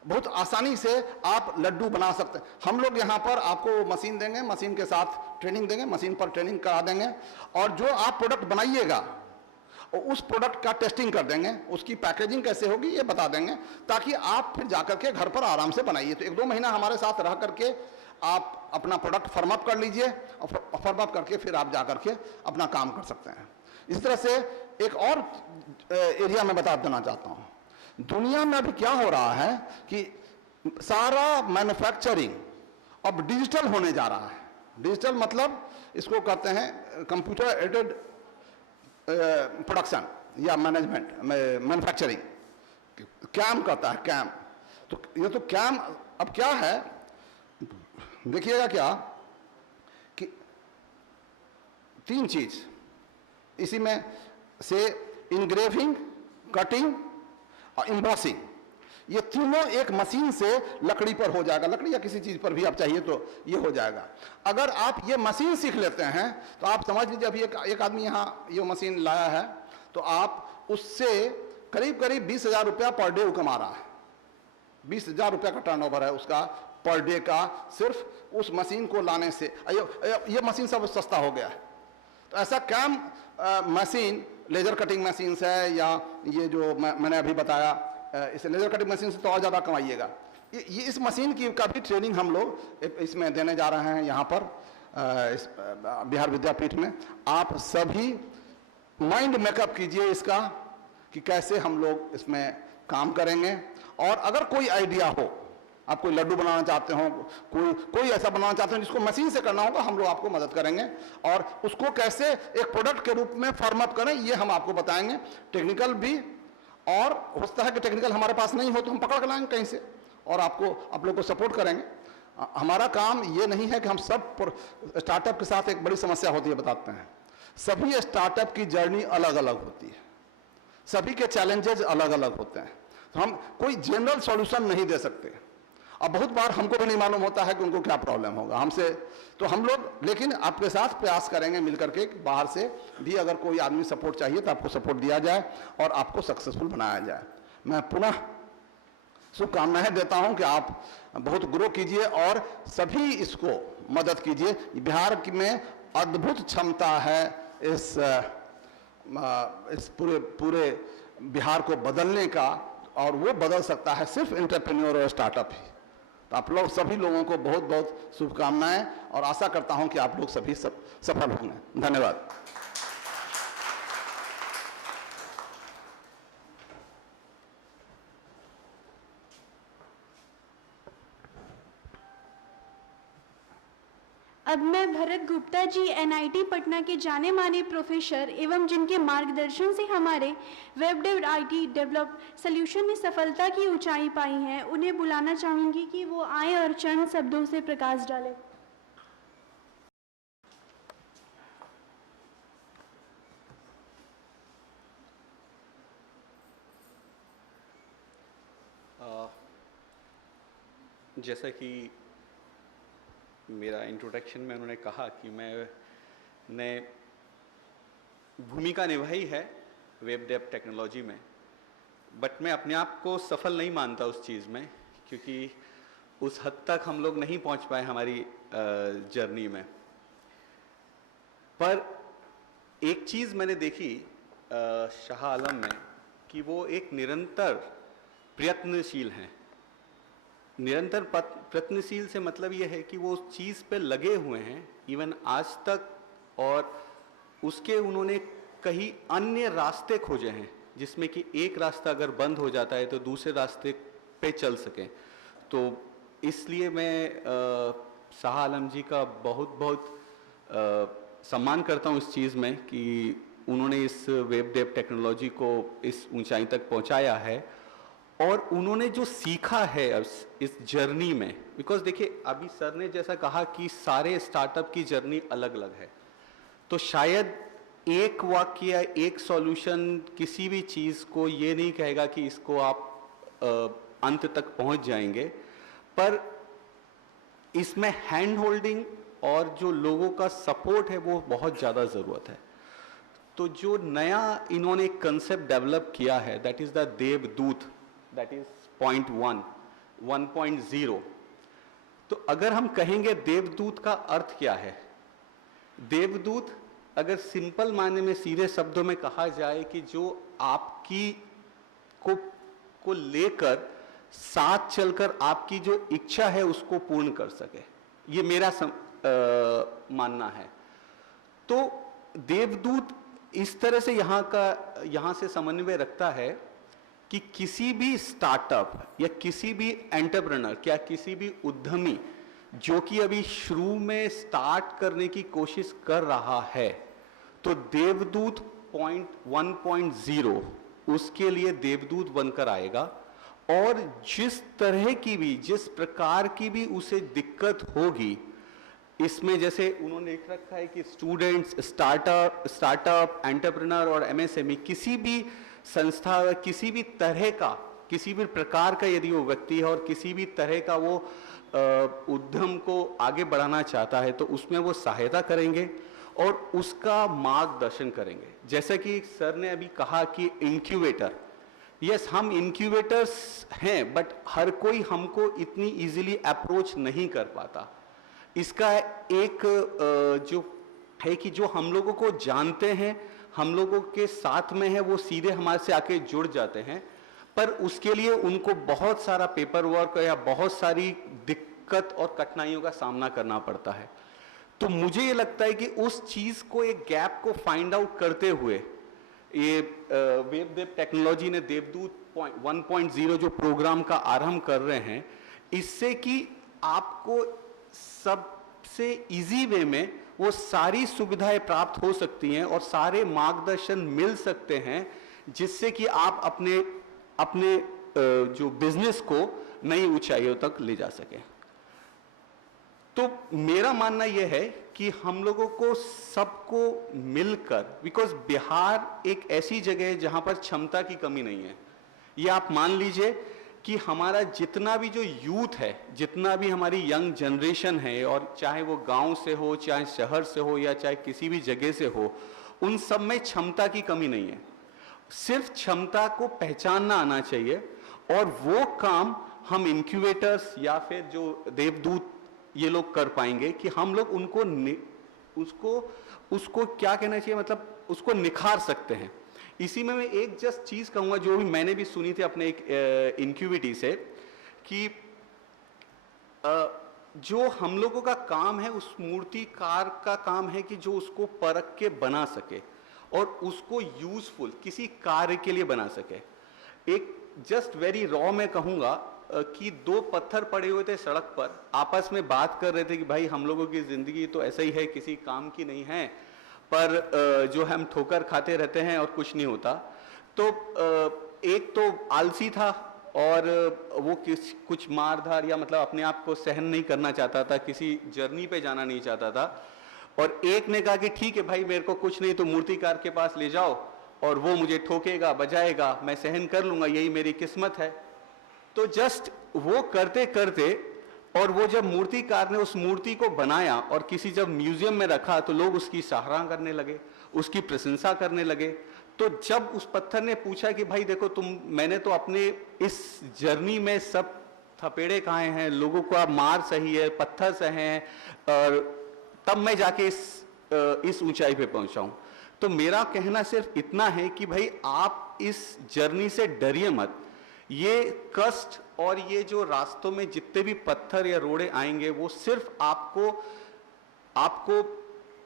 बहुत आसानी से आप लड्डू बना सकते हैं। हम लोग यहाँ पर आपको मशीन देंगे, मशीन के साथ ट्रेनिंग देंगे, मशीन पर ट्रेनिंग करा देंगे, और जो आप प्रोडक्ट बनाइएगा उस प्रोडक्ट का टेस्टिंग कर देंगे, उसकी पैकेजिंग कैसे होगी ये बता देंगे, ताकि आप फिर जाकर के घर पर आराम से बनाइए। तो 1-2 महीना हमारे साथ रह करके आप अपना प्रोडक्ट फर्म अप कर लीजिए, और फर्म अप करके फिर आप जाकर के अपना काम कर सकते हैं। इस तरह से एक और एरिया में बता देना चाहता हूँ, दुनिया में अभी क्या हो रहा है कि सारा मैन्युफैक्चरिंग अब डिजिटल होने जा रहा है। डिजिटल मतलब इसको कहते हैं कंप्यूटर एडेड प्रोडक्शन या मैनेजमेंट, मैन्युफैक्चरिंग, कैम कहता है, कैम। तो ये तो कैम अब क्या है, देखिएगा क्या कि 3 चीज इसी में से, इंग्रेविंग, कटिंग और एम्बॉसिंग, ये तीनों एक मशीन से लकड़ी पर हो जाएगा। लकड़ी या किसी चीज पर भी आप चाहिए तो ये हो जाएगा। अगर आप ये मशीन सीख लेते हैं तो आप समझ लीजिए, अभी एक आदमी यहाँ ये मशीन लाया है, तो आप उससे करीब 20,000 रुपया पर डे कमा रहा है। 20,000 रुपया का टर्नओवर है उसका पर डे का, सिर्फ उस मशीन को लाने से। ये मशीन सब सस्ता हो गया है। तो ऐसा cam machine, laser cutting machine है, या ये जो मैंने अभी बताया, इस लेजर कटिंग मशीन से तो और ज़्यादा कमाइएगा। ये इस मशीन की का भी ट्रेनिंग हम लोग इसमें देने जा रहे हैं यहाँ पर इस बिहार विद्यापीठ में। आप सभी माइंड मेकअप कीजिए इसका कि कैसे हम लोग इसमें काम करेंगे। और अगर कोई आइडिया हो, आप कोई लड्डू बनाना चाहते हो, कोई ऐसा बनाना चाहते हो जिसको मशीन से करना होगा, हम लोग आपको मदद करेंगे। और उसको कैसे एक प्रोडक्ट के रूप में फॉर्म अप करें ये हम आपको बताएंगे, टेक्निकल भी और हो सकता है कि टेक्निकल हमारे पास नहीं हो तो हम पकड़ कर लाएंगे कहीं से और आप लोग को सपोर्ट करेंगे। हमारा काम ये नहीं है कि हम सब स्टार्टअप के साथ एक बड़ी समस्या होती है, बताते हैं। सभी स्टार्टअप की जर्नी अलग अलग होती है, सभी के चैलेंजेस अलग अलग होते हैं, तो हम कोई जनरल सॉल्यूशन नहीं दे सकते। अब बहुत बार हमको भी नहीं मालूम होता है कि उनको क्या प्रॉब्लम होगा हमसे, तो हम लोग लेकिन आपके साथ प्रयास करेंगे मिलकर के, बाहर से भी अगर कोई आदमी सपोर्ट चाहिए तो आपको सपोर्ट दिया जाए और आपको सक्सेसफुल बनाया जाए। मैं पुनः शुभकामनाएं देता हूं कि आप बहुत ग्रो कीजिए और सभी इसको मदद कीजिए। बिहार में अद्भुत क्षमता है इस पूरे बिहार को बदलने का, और वो बदल सकता है सिर्फ एंटरप्रेन्योर और स्टार्टअप ही। तो आप लोग सभी लोगों को बहुत बहुत शुभकामनाएं और आशा करता हूं कि आप लोग सभी सफल होंगे। धन्यवाद। अब मैं भरत गुप्ता जी NIT पटना के जाने माने प्रोफेसर एवं जिनके मार्गदर्शन से हमारे web dev IT develop solution ने सफलता की ऊंचाई पाई है, उन्हें बुलाना चाहूंगी कि वो आए और चंद शब्दों से प्रकाश डालें। जैसा कि मेरा इंट्रोडक्शन में उन्होंने कहा कि मैंने भूमिका निभाई है वेब डेव टेक्नोलॉजी में, बट मैं अपने आप को सफल नहीं मानता उस चीज़ में, क्योंकि उस हद तक हम लोग नहीं पहुंच पाए हमारी जर्नी में। पर एक चीज़ मैंने देखी शाह आलम में कि वो एक निरंतर प्रयत्नशील हैं। निरंतर प्रयत्नशील से मतलब ये है कि वो उस चीज़ पे लगे हुए हैं इवन आज तक, और उसके उन्होंने कई अन्य रास्ते खोजे हैं जिसमें कि एक रास्ता अगर बंद हो जाता है तो दूसरे रास्ते पे चल सकें। तो इसलिए मैं शाह आलम जी का बहुत बहुत सम्मान करता हूँ इस चीज़ में कि उन्होंने इस वेब डेव टेक्नोलॉजी को इस ऊंचाई तक पहुँचाया है और उन्होंने जो सीखा है इस जर्नी में। बिकॉज देखिए अभी सर ने जैसा कहा कि सारे स्टार्टअप की जर्नी अलग अलग है, तो शायद एक वाक्य या एक सॉल्यूशन किसी भी चीज़ को ये नहीं कहेगा कि इसको आप अंत तक पहुंच जाएंगे, पर इसमें हैंड होल्डिंग और जो लोगों का सपोर्ट है वो बहुत ज़्यादा ज़रूरत है। तो जो नया इन्होंने कंसेप्ट डेवलप किया है दैट इज़ द देवदूत, दैट इज पॉइंट 1.0। तो अगर हम कहेंगे देवदूत का अर्थ क्या है, देवदूत अगर सिंपल मायने में सीधे शब्दों में कहा जाए कि जो आपकी को लेकर साथ चलकर आपकी जो इच्छा है उसको पूर्ण कर सके, ये मेरा मानना है। तो देवदूत इस तरह से यहाँ से समन्वय रखता है कि किसी भी स्टार्टअप या किसी भी एंटरप्रेन्योर या किसी भी उद्यमी जो कि अभी शुरू में स्टार्ट करने की कोशिश कर रहा है, तो देवदूत 1.0 उसके लिए देवदूत बनकर आएगा। और जिस प्रकार की भी उसे दिक्कत होगी, इसमें जैसे उन्होंने लिख रखा है कि स्टूडेंट्स, स्टार्टअप, एंटरप्रेन्योर और MSME, किसी भी संस्था, किसी भी तरह का, किसी भी प्रकार का यदि वो व्यक्ति है और किसी भी तरह का वो उद्यम को आगे बढ़ाना चाहता है, तो उसमें वो सहायता करेंगे और उसका मार्गदर्शन करेंगे। जैसा कि सर ने अभी कहा कि इंक्यूबेटर, यस हम इंक्यूबेटर्स हैं, बट हर कोई हमको इतनी इजीली अप्रोच नहीं कर पाता। इसका एक जो है कि जो हम लोगों को जानते हैं, हम लोगों के साथ में है, वो सीधे हमारे से आके जुड़ जाते हैं, पर उसके लिए उनको बहुत सारा पेपर वर्क या बहुत सारी दिक्कत और कठिनाइयों का सामना करना पड़ता है। तो मुझे ये लगता है कि उस चीज़ को, एक गैप को फाइंड आउट करते हुए ये वेब डेव टेक्नोलॉजी ने देवदूत 1.0 जो प्रोग्राम का आरंभ कर रहे हैं, इससे कि आपको सबसे इजी वे में वो सारी सुविधाएं प्राप्त हो सकती हैं और सारे मार्गदर्शन मिल सकते हैं, जिससे कि आप अपने अपने जो बिजनेस को नई ऊंचाइयों तक ले जा सके। तो मेरा मानना यह है कि हम लोगों को सबको मिलकर, बिकॉज बिहार एक ऐसी जगह है जहां पर क्षमता की कमी नहीं है। ये आप मान लीजिए कि हमारा जितना भी जो यूथ है, जितना भी हमारी यंग जनरेशन है, और चाहे वो गांव से हो, चाहे शहर से हो, या चाहे किसी भी जगह से हो, उन सब में क्षमता की कमी नहीं है। सिर्फ क्षमता को पहचानना आना चाहिए, और वो काम हम इंक्यूबेटर्स या फिर जो देवदूत ये लोग कर पाएंगे कि हम लोग उनको उसको क्या कहना चाहिए, मतलब उसको निखार सकते हैं। इसी में मैं एक जस्ट चीज कहूंगा जो भी मैंने भी सुनी थी अपने एक इंक्यूबिटी से, कि जो हम लोगों का काम है, उस मूर्तिकार का काम है कि जो उसको परख के बना सके और उसको यूजफुल किसी कार्य के लिए बना सके। एक जस्ट वेरी रॉ में कहूंगा कि दो पत्थर पड़े हुए थे सड़क पर, आपस में बात कर रहे थे कि भाई हम लोगों की जिंदगी तो ऐसा ही है, किसी काम की नहीं है, पर जो हम ठोकर खाते रहते हैं और कुछ नहीं होता। तो एक तो आलसी था और वो कुछ मारधार या मतलब अपने आप को सहन नहीं करना चाहता था, किसी जर्नी पे जाना नहीं चाहता था। और एक ने कहा कि ठीक है भाई, मेरे को कुछ नहीं तो मूर्तिकार के पास ले जाओ और वो मुझे ठोकेगा बजाएगा, मैं सहन कर लूंगा, यही मेरी किस्मत है। तो जस्ट वो करते करते, और वो जब मूर्तिकार ने उस मूर्ति को बनाया और किसी जब म्यूजियम में रखा तो लोग उसकी सराहना करने लगे, उसकी प्रशंसा करने लगे। तो जब उस पत्थर ने पूछा कि भाई देखो मैंने तो अपने इस जर्नी में सब थपेड़े खाए हैं, लोगों का मार सही है, पत्थर सहे हैं, और तब मैं जाके इस ऊंचाई पे पहुंचा हूं। तो मेरा कहना सिर्फ इतना है कि भाई आप इस जर्नी से डरिए मत। ये कष्ट और ये जो रास्तों में जितने भी पत्थर या रोड़े आएंगे, वो सिर्फ आपको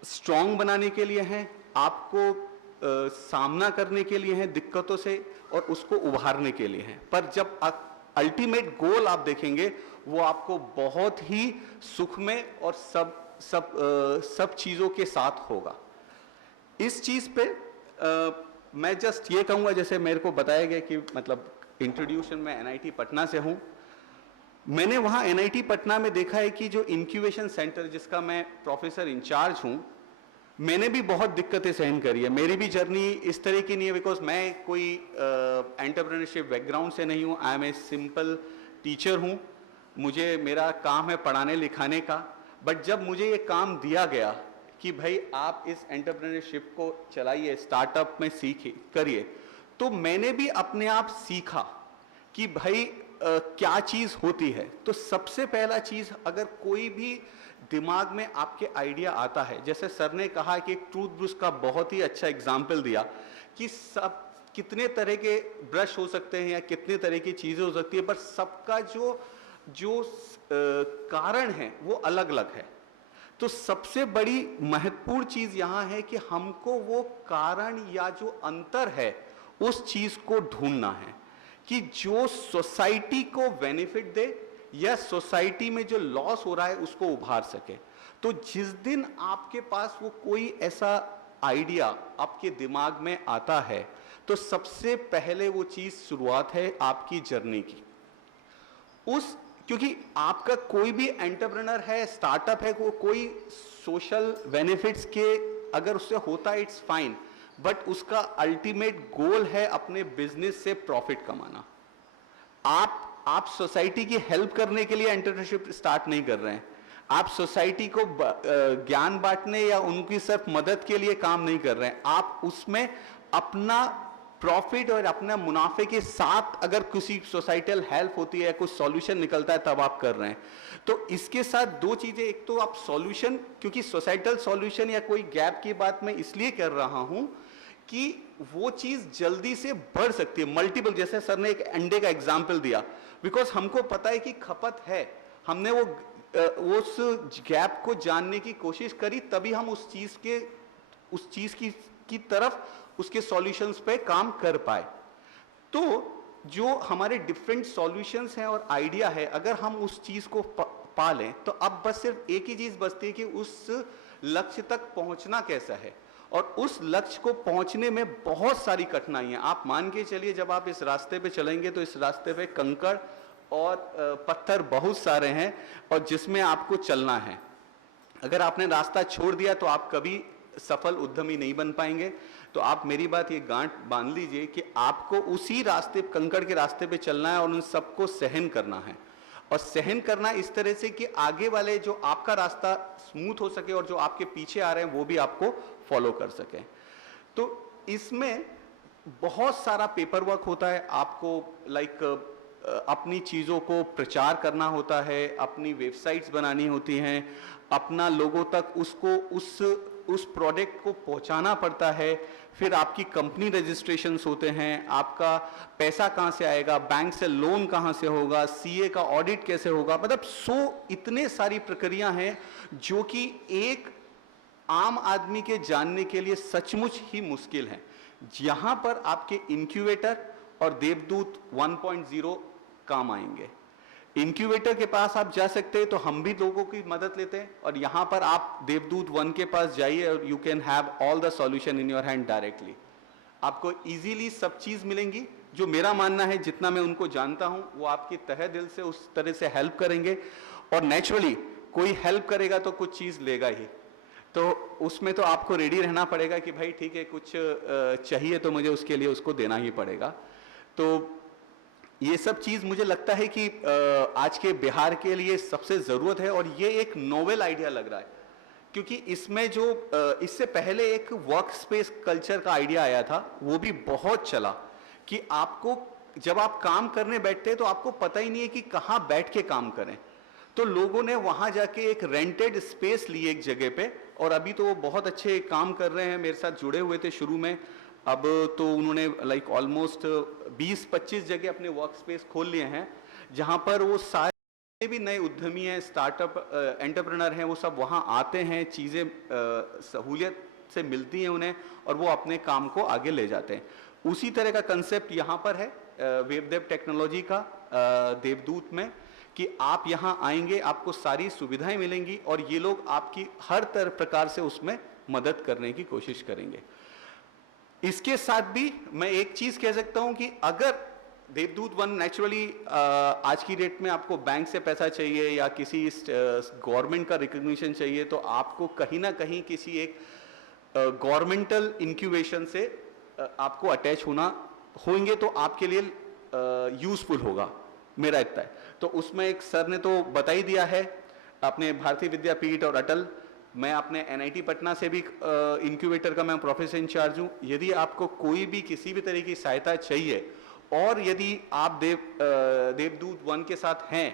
स्ट्रांग बनाने के लिए हैं, आपको सामना करने के लिए हैं दिक्कतों से, और उसको उभारने के लिए हैं। पर जब अल्टीमेट गोल आप देखेंगे, वो आपको बहुत ही सुख में और सब चीजों के साथ होगा। इस चीज पे मैं जस्ट ये कहूंगा, जैसे मेरे को बताया गया कि मतलब इंट्रोड्यूशन में एनआईटी पटना से हूं। मैंने वहां एनआईटी पटना में देखा है कि जो इंक्यूबेशन सेंटर जिसका मैं प्रोफेसर इंचार्ज हूं, मैंने भी बहुत दिक्कतें सहन करी है। मेरी भी जर्नी इस तरह की नहीं है, बिकॉज मैं कोई एंटरप्रेन्योरशिप बैकग्राउंड से नहीं हूं। I am a simple teacher हूं, मेरा काम है पढ़ाने लिखाने का। बट जब मुझे ये काम दिया गया कि भाई आप इस एंटरप्रेन्योरशिप को चलाइए, स्टार्टअप में सीखिए, करिए, तो मैंने भी अपने आप सीखा कि भाई क्या चीज होती है। तो सबसे पहला चीज, अगर कोई भी दिमाग में आपके आइडिया आता है, जैसे सर ने कहा कि एक टूथ ब्रश का बहुत ही अच्छा एग्जाम्पल दिया कि सब कितने तरह के ब्रश हो सकते हैं या कितने तरह की चीजें हो सकती है, पर सबका जो कारण है वो अलग अलग है। तो सबसे बड़ी महत्वपूर्ण चीज यहां है कि हमको वो कारण या जो अंतर है उस चीज को ढूंढना है कि जो सोसाइटी को बेनिफिट दे या सोसाइटी में जो लॉस हो रहा है उसको उभार सके। तो जिस दिन आपके पास वो कोई ऐसा आइडिया आपके दिमाग में आता है, तो सबसे पहले वो चीज शुरुआत है आपकी जर्नी की। क्योंकि आपका कोई भी एंटरप्रेन्योर है, स्टार्टअप है, कोई सोशल बेनिफिट्स के अगर उससे होता है इट्स फाइन, बट उसका अल्टीमेट गोल है अपने बिजनेस से प्रॉफिट कमाना। आप सोसाइटी की हेल्प करने के लिए एंटरप्रेन्योरशिप स्टार्ट नहीं कर रहे हैं, आप सोसाइटी को ज्ञान बांटने या उनकी सिर्फ मदद के लिए काम नहीं कर रहे हैं। आप उसमें अपना प्रॉफिट और अपना मुनाफे के साथ अगर किसी सोसाइटल हेल्प होती है, कुछ सॉल्यूशन निकलता है, तब आप कर रहे हैं। तो इसके साथ दो चीजें, एक तो आप सॉल्यूशन, क्योंकि सोसाइटल सॉल्यूशन या कोई गैप की बात मैं इसलिए कर रहा हूं कि वो चीज जल्दी से बढ़ सकती है, मल्टीपल। जैसे सर ने एक अंडे का एग्जाम्पल दिया, बिकॉज हमको पता है कि खपत है, हमने उस गैप को जानने की कोशिश करी, तभी हम उस चीज की तरफ उसके सॉल्यूशंस पे काम कर पाए। तो जो हमारे डिफरेंट सॉल्यूशंस हैं और आइडिया है, अगर हम उस चीज को पा लें, तो अब बस सिर्फ एक ही चीज बचती है कि उस लक्ष्य तक पहुंचना कैसा है। और उस लक्ष्य को पहुंचने में बहुत सारी कठिनाइयां। आप मान के चलिए, जब आप इस रास्ते पे चलेंगे तो इस रास्ते पे कंकड़ और पत्थर बहुत सारे हैं और जिसमें आपको चलना है। अगर आपने रास्ता छोड़ दिया तो आप कभी सफल उद्यमी नहीं बन पाएंगे। तो आप मेरी बात ये गांठ बांध लीजिए कि आपको उसी रास्ते, कंकड़ के रास्ते पे चलना है और उन सबको सहन करना है, और सहन करना इस तरह से कि आगे वाले जो आपका रास्ता स्मूथ हो सके और जो आपके पीछे आ रहे हैं वो भी आपको फॉलो कर सके। तो इसमें बहुत सारा पेपर वर्क होता है। आपको अपनी चीज़ों को प्रचार करना होता है, अपनी वेबसाइट्स बनानी होती हैं, अपना लोगों तक उसको उस प्रोडक्ट को पहुंचाना पड़ता है। फिर आपकी कंपनी रजिस्ट्रेशंस होते हैं, आपका पैसा कहाँ से आएगा, बैंक से लोन कहाँ से होगा, सीए का ऑडिट कैसे होगा, मतलब इतने सारी प्रक्रिया हैं जो कि एक आम आदमी के जानने के लिए सचमुच ही मुश्किल है। यहाँ पर आपके इनक्यूबेटर और देवदूत 1.0 काम आएंगे। इंक्यूबेटर के पास आप जा सकते हैं, तो हम भी लोगों की मदद लेते हैं, और यहाँ पर आप देवदूत 1 के पास जाइए और you can have all the solution in your hand directly. आपको इजीली सब चीज़ मिलेंगी। जो मेरा मानना है, जितना मैं उनको जानता हूँ, वो आपकी तहे दिल से उस तरह से हेल्प करेंगे, और नेचुरली कोई हेल्प करेगा तो कुछ चीज़ लेगा ही। तो उसमें तो आपको रेडी रहना पड़ेगा कि भाई ठीक है, कुछ चाहिए तो मुझे उसके लिए उसको देना ही पड़ेगा। तो ये सब चीज़ मुझे लगता है कि आज के बिहार के लिए सबसे ज़रूरत है, और ये एक नोवेल आइडिया लग रहा है, क्योंकि इसमें जो इससे पहले एक वर्क स्पेस कल्चर का आइडिया आया था, वो भी बहुत चला कि आपको जब आप काम करने बैठते हैं तो आपको पता ही नहीं है कि कहाँ बैठ के काम करें। तो लोगों ने वहाँ जाके एक रेंटेड स्पेस ली एक जगह पे, और अभी तो वो बहुत अच्छे काम कर रहे हैं, मेरे साथ जुड़े हुए थे शुरू में। अब तो उन्होंने ऑलमोस्ट 20-25 जगह अपने वर्क स्पेस खोल लिए हैं, जहाँ पर वो सारे भी नए उद्यमी हैं, स्टार्टअप एंटरप्रेन्योर हैं, वो सब वहाँ आते हैं, चीज़ें सहूलियत से मिलती हैं उन्हें, और वो अपने काम को आगे ले जाते हैं। उसी तरह का कंसेप्ट यहाँ पर है वेबदेव टेक्नोलॉजी का देवदूत में, कि आप यहाँ आएंगे, आपको सारी सुविधाएं मिलेंगी, और ये लोग आपकी हर प्रकार से उसमें मदद करने की कोशिश करेंगे। इसके साथ भी मैं एक चीज कह सकता हूं कि अगर देवदूत 1 नेचुरली आज की डेट में आपको बैंक से पैसा चाहिए या किसी गवर्नमेंट का रिकॉग्निशन चाहिए, तो आपको कहीं ना कहीं किसी एक गवर्नमेंटल इंक्यूबेशन से आपको अटैच होंगे, तो आपके लिए यूजफुल होगा, मेरा इतना है। तो उसमें एक सर ने तो बता ही दिया है, अपने भारतीय विद्यापीठ और अटल, मैं अपने एनआईटी पटना से भी इंक्यूबेटर का मैं प्रोफेसर इंचार्ज हूँ। यदि आपको कोई भी किसी भी तरह की सहायता चाहिए, और यदि आप देवदूत 1 के साथ हैं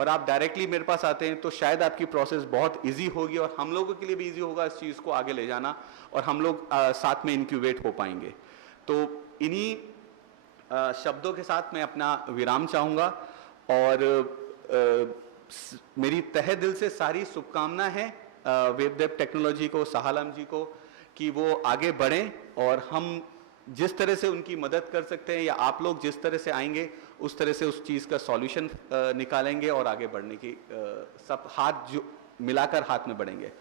और आप डायरेक्टली मेरे पास आते हैं, तो शायद आपकी प्रोसेस बहुत इजी होगी, और हम लोगों के लिए भी इजी होगा इस चीज़ को आगे ले जाना, और हम लोग साथ में इंक्यूबेट हो पाएंगे। तो इन्हीं शब्दों के साथ मैं अपना विराम चाहूँगा, और मेरी तहे दिल से सारी शुभकामना है वेबदेव टेक्नोलॉजी को, शाह आलम जी को, कि वो आगे बढ़ें, और हम जिस तरह से उनकी मदद कर सकते हैं, या आप लोग जिस तरह से आएंगे उस तरह से उस चीज़ का सॉल्यूशन निकालेंगे, और आगे बढ़ने की सब हाथ जो मिलाकर हाथ में बढ़ेंगे।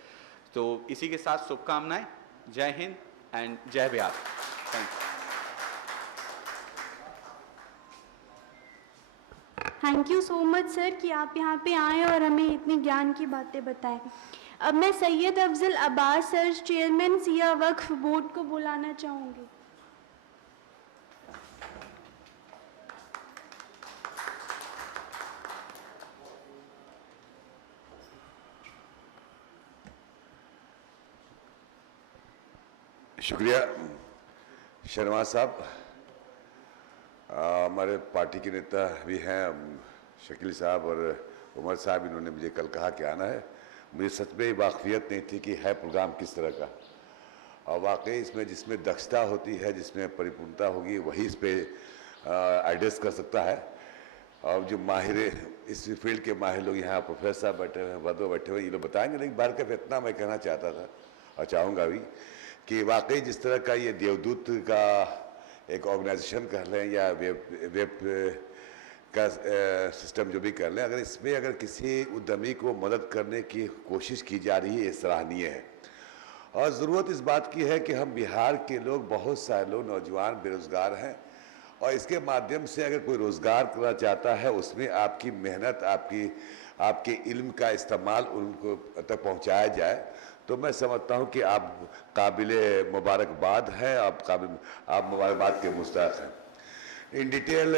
तो इसी के साथ शुभकामनाएं। जय हिंद एंड जय Bihar. Thank you. Thank you so much sir कि आप यहाँ पे आए और हमें इतनी ज्ञान की बातें बताएं। अब मैं सैयद अफजल अब्बास सर, चेयरमैन सिया वक्फ बोर्ड को बुलाना चाहूँगी। शुक्रिया शर्मा साहब। हमारे पार्टी के नेता भी हैं शकील साहब और उमर साहब, इन्होंने मुझे कल कहा कि आना है। मुझे सच में वाकफियत नहीं थी कि है प्रोग्राम किस तरह का, और वाकई इसमें जिसमें दक्षता होती है, जिसमें परिपूर्णता होगी, वही इस पर एड्रेस कर सकता है। और जो माहिर इस फील्ड के माहिर लोग यहाँ प्रोफेसर साहब बैठे हुए हैं, वदो बैठे हुए, ये लोग बताएंगे। लेकिन बार का इतना मैं कहना चाहता था और चाहूँगा भी कि वाकई जिस तरह का ये देवदूत का एक ऑर्गेनाइजेशन कर लें या वेब का सिस्टम जो भी कर लें, अगर इसमें अगर किसी उद्यमी को मदद करने की कोशिश की जा रही है, ये सराहनीय है। और ज़रूरत इस बात की है कि हम बिहार के लोग, बहुत सारे लोग नौजवान बेरोज़गार हैं, और इसके माध्यम से अगर कोई रोज़गार करना चाहता है, उसमें आपकी मेहनत, आपके इल्म का इस्तेमाल उनको तक पहुंचाया जाए, तो मैं समझता हूं कि आप काबिले मुबारकबाद हैं, आप मुबारकबाद के मुस्तहक़ हैं। इन डिटेल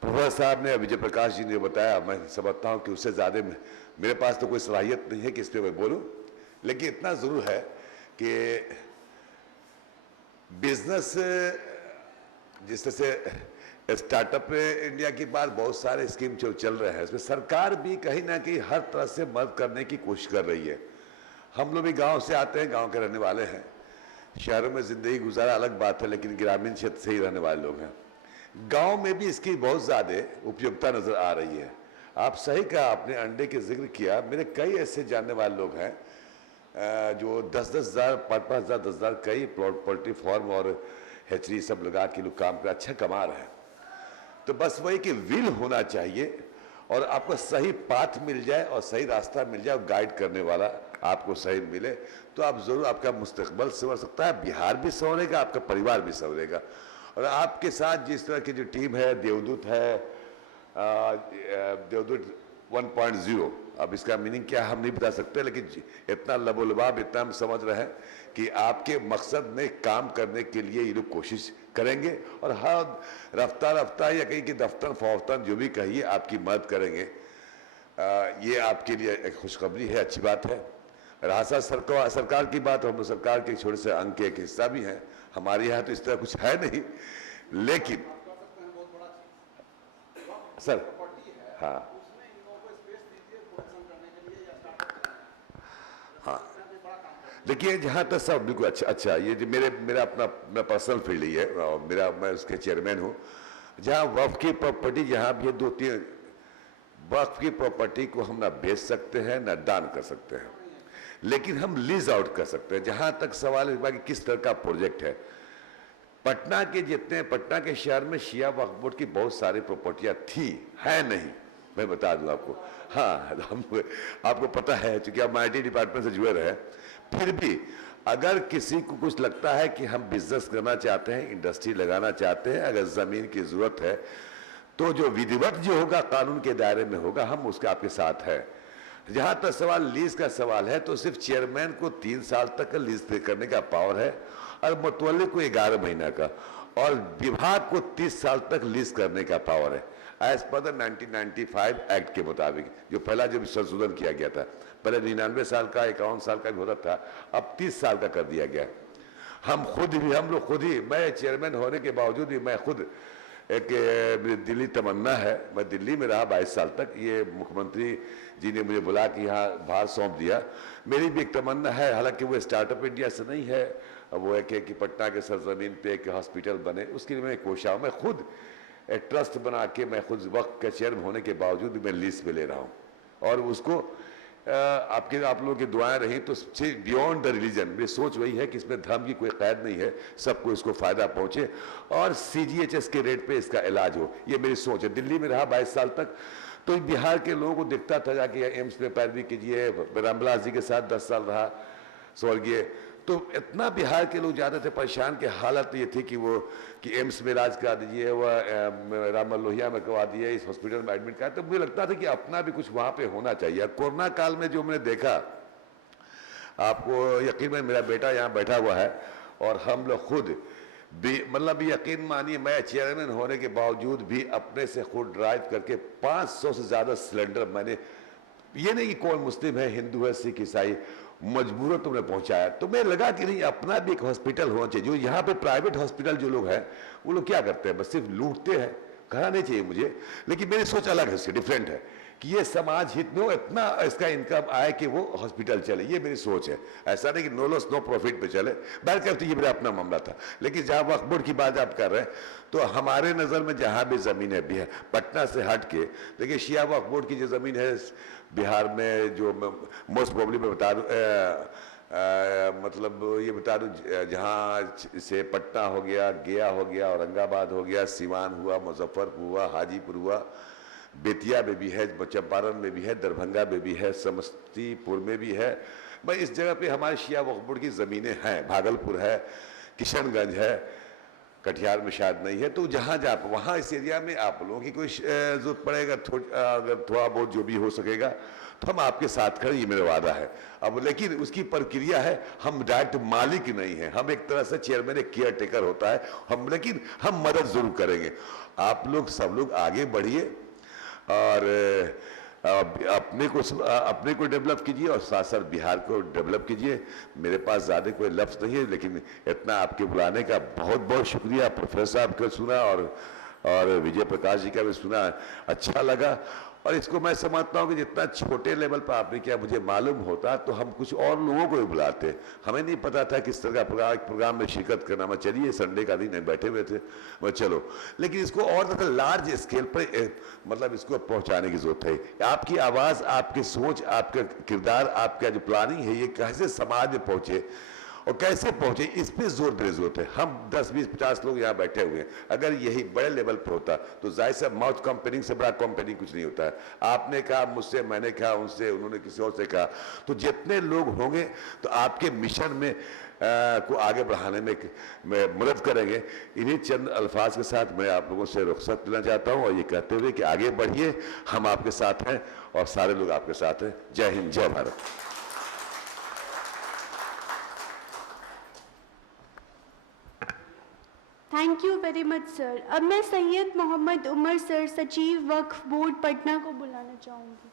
प्रोफेसर साहब ने, विजय प्रकाश जी ने बताया, मैं समझता हूं कि उससे ज़्यादा मेरे पास तो कोई सलाहियत नहीं है कि इस पर मैं बोलूँ, लेकिन इतना ज़रूर है कि बिजनेस, जिस तरह से स्टार्टअप इंडिया की बात, बहुत सारे स्कीम जो चल रहे हैं, उसमें सरकार भी कहीं ना कहीं हर तरह से मदद करने की कोशिश कर रही है। हम लोग भी गांव से आते हैं, गांव के रहने वाले हैं, शहरों में ज़िंदगी गुजारा अलग बात है, लेकिन ग्रामीण क्षेत्र से ही रहने वाले लोग हैं। गांव में भी इसकी बहुत ज़्यादा उपयोगिता नज़र आ रही है। आप सही कहा, आपने अंडे के जिक्र किया, मेरे कई ऐसे जानने वाले लोग हैं जो 10-10 हज़ार, 5-5 हज़ार, 10 हज़ार, कई पोल्ट्री फार्म और हैचरी सब लगा के लोग काम कर अच्छा कमा रहे हैं। तो बस वही कि विल होना चाहिए और आपको सही पाथ मिल जाए और सही रास्ता मिल जाए और गाइड करने वाला आपको सही मिले, तो आप ज़रूर, आपका मुस्तकबल संवर सकता है, बिहार भी संवरेगा, आपका परिवार भी संवरेगा। और आपके साथ जिस तरह की जो टीम है, देवदूत है, देवदूत 1.0, अब इसका मीनिंग क्या हम नहीं बता सकते, लेकिन इतना लबोलबाब, इतना हम समझ रहे हैं कि आपके मकसद में काम करने के लिए ये लोग कोशिश करेंगे और हर रफ्ता या कहीं की दफ्तर फौफ्तन जो भी कहिए, आपकी मदद करेंगे। ये आपके लिए एक खुशखबरी है, अच्छी बात है। रहा सरकार की बात, हम लोग सरकार के छोटे से अंग के एक हिस्सा भी हैं। हमारे यहाँ तो इस तरह कुछ है नहीं, लेकिन सर, हाँ हाँ, देखिए, जहाँ तक सब बिल्कुल अच्छा ये जो मेरा अपना पर्सनल फील्ड ही है, और मैं उसके चेयरमैन हूँ। जहाँ वक्फ की प्रॉपर्टी, जहाँ भी 2-3 वक्फ की प्रॉपर्टी को हम ना बेच सकते हैं ना दान कर सकते हैं, लेकिन हम लीज आउट कर सकते हैं। जहाँ तक सवाल है कि किस तरह का प्रोजेक्ट है, पटना के शहर में शिया वक्फ बोर्ड की बहुत सारी प्रॉपर्टियाँ थी, है नहीं, मैं बता दूं आपको। हाँ, आपको पता है, चूंकि आप IT डिपार्टमेंट से जुड़े रहे, फिर भी अगर किसी को कुछ लगता है कि हम बिजनेस करना चाहते हैं, इंडस्ट्री लगाना चाहते हैं, अगर ज़मीन की ज़रूरत है, तो जो विधिवत जो होगा, कानून के दायरे में होगा, हम उसके आपके साथ हैं। जहाँ तक सवाल लीज का सवाल है, तो सिर्फ चेयरमैन को 3 साल तक का लीज पे करने का पावर है और मुतवल्ली को 11 महीना का, और विभाग को 30 साल तक लीज करने का पावर है, एज पर द 1995 एक्ट के मुताबिक, जो पहला जो संशोधन किया गया था। पहले 99 साल का, 51 साल का भी होता था, अब 30 साल का कर दिया गया। हम लोग खुद ही, मैं चेयरमैन होने के बावजूद भी, मैं खुद मेरी दिल्ली तमन्ना है, मैं दिल्ली में रहा 22 साल तक, ये मुख्यमंत्री जी ने मुझे बुला के यहाँ भार सौंप दिया। मेरी भी एक तमन्ना है, हालांकि वो स्टार्टअप इंडिया से नहीं है, वो एक है कि पटना के सरजमीन पे एक हॉस्पिटल बने, उसके लिए मैं कोशिश, मैं खुद एक ट्रस्ट बना के, मैं खुद वक्त का चेयरमैन होने के बावजूद भी मैं लीज पे ले रहा हूँ, और उसको आप लोगों की दुआएं रही तो बियॉन्ड द रिलीजन, मेरी सोच वही है कि इसमें धर्म की कोई कैद नहीं है, सबको इसको फायदा पहुंचे और CGHS के रेट पे इसका इलाज हो, ये मेरी सोच है। दिल्ली में रहा 22 साल तक, तो बिहार के लोगों को दिखता था जाके एम्स में पैरवी कीजिए, रामबिलास जी के साथ 10 साल रहा स्वर्गीय, तो इतना बिहार के लोग ज़्यादा थे परेशान के हालत ये थी कि एम्स में इलाज करा दीजिए, वह राम लोहिया में करवा दिए, इस हॉस्पिटल में एडमिट करा, तो मुझे लगता था कि अपना भी कुछ वहाँ पे होना चाहिए। कोरोना काल में जो मैंने देखा, आपको यकीन है, मेरा बेटा यहाँ बैठा हुआ है और हम लोग खुद भी, मतलब यकीन मानिए, मैं चेयरमैन होने के बावजूद भी अपने से खुद ड्राइव करके 500 से ज़्यादा सिलेंडर मैंने, ये नहीं कि कौन मुस्लिम है, हिंदू है, सिख, ईसाई, मजबूरन तुमने पहुंचाया। तो मैं लगा कि नहीं, अपना भी एक हॉस्पिटल होना चाहिए। जो यहाँ पे प्राइवेट हॉस्पिटल जो लोग हैं, वो लोग क्या करते हैं, बस सिर्फ लूटते हैं, कहना नहीं चाहिए मुझे, लेकिन मेरी सोच अलग है, इससे डिफरेंट है कि ये समाज हित में हो, इतना इसका इनकम आए कि वो हॉस्पिटल चले, ये मेरी सोच है। ऐसा नहीं कि नो लॉस नो प्रॉफिट पे चले, बैठ कर, तो ये मेरा अपना मामला था। लेकिन जहाँ वक्फ बोर्ड की बात आप कर रहे हैं, तो हमारे नज़र में जहाँ भी ज़मीन है पटना से हट के, देखिए शिया वक्फ बोर्ड की जो ज़मीन है बिहार में, जो मोस्ट प्रॉब्ली मैं बता दूँ, मतलब ये बता दूँ, जहाँ से पटना हो गया, गया हो गया, औरंगाबाद हो गया, सीवान हुआ, मुजफ्फरपुर हुआ, हाजीपुर हुआ, बेतिया में भी है, चंपारण में भी है, दरभंगा में भी है, समस्तीपुर में भी है, भाई इस जगह पे हमारे शिया वक्फ बोर्ड की ज़मीनें हैं, भागलपुर है, किशनगंज है, कटिहार में शायद नहीं है, तो जहाँ आप वहाँ इस एरिया में आप लोगों की कोई जरूरत पड़ेगा, अगर थोड़ा बहुत जो भी हो सकेगा तो हम आपके साथ खड़े, ये मेरा वादा है। अब लेकिन उसकी प्रक्रिया है, हम डायरेक्ट मालिक नहीं है, हम एक तरह से चेयरमैन, एक केयर टेकर होता है हम, लेकिन हम मदद जरूर करेंगे। आप लोग सब लोग आगे बढ़िए और अपने को डेवलप कीजिए और साथ साथ बिहार को डेवलप कीजिए। मेरे पास ज़्यादा कोई लफ्ज़ नहीं है, लेकिन इतना आपके बुलाने का बहुत बहुत शुक्रिया। प्रोफेसर साहब का सुना और विजय प्रकाश जी का भी सुना, अच्छा लगा। और इसको मैं समझता हूँ कि जितना छोटे लेवल पर आपने किया, मुझे मालूम होता तो हम कुछ और लोगों को भी बुलाते। हमें नहीं पता था किस तरह का प्रोग्राम में शिरकत करना। मैं चलिए संडे का दिन बैठे हुए थे, मैं चलो, लेकिन इसको और ज़्यादा लार्ज स्केल पर मतलब इसको पहुँचाने की जरूरत है। आपकी आवाज़, आपकी सोच, आपका किरदार, आपका जो प्लानिंग है, ये कैसे समाज में पहुँचे और कैसे पहुंचे, इस पे जोर देने जरूरत है। हम 10, 20, 50 लोग यहाँ बैठे हुए हैं, अगर यही बड़े लेवल पे होता तो जाहिर से माउथ कंपेनिंग से बड़ा कंपेनिंग कुछ नहीं होता है। आपने कहा मुझसे, मैंने कहा उनसे, उन्होंने किसी और से कहा, तो जितने लोग होंगे तो आपके मिशन में को आगे बढ़ाने में मदद करेंगे। इन्हीं चंद अल्फाज के साथ मैं आप लोगों से रुखसत लेना चाहता हूँ और ये कहते हुए कि आगे बढ़िए, हम आपके साथ हैं और सारे लोग आपके साथ हैं। जय हिंद, जय Bharat. Thank you very much sir. अब मैं सैयद मोहम्मद उमर सर, सचिव वक्फ बोर्ड पटना को बुलाना चाहूँगी।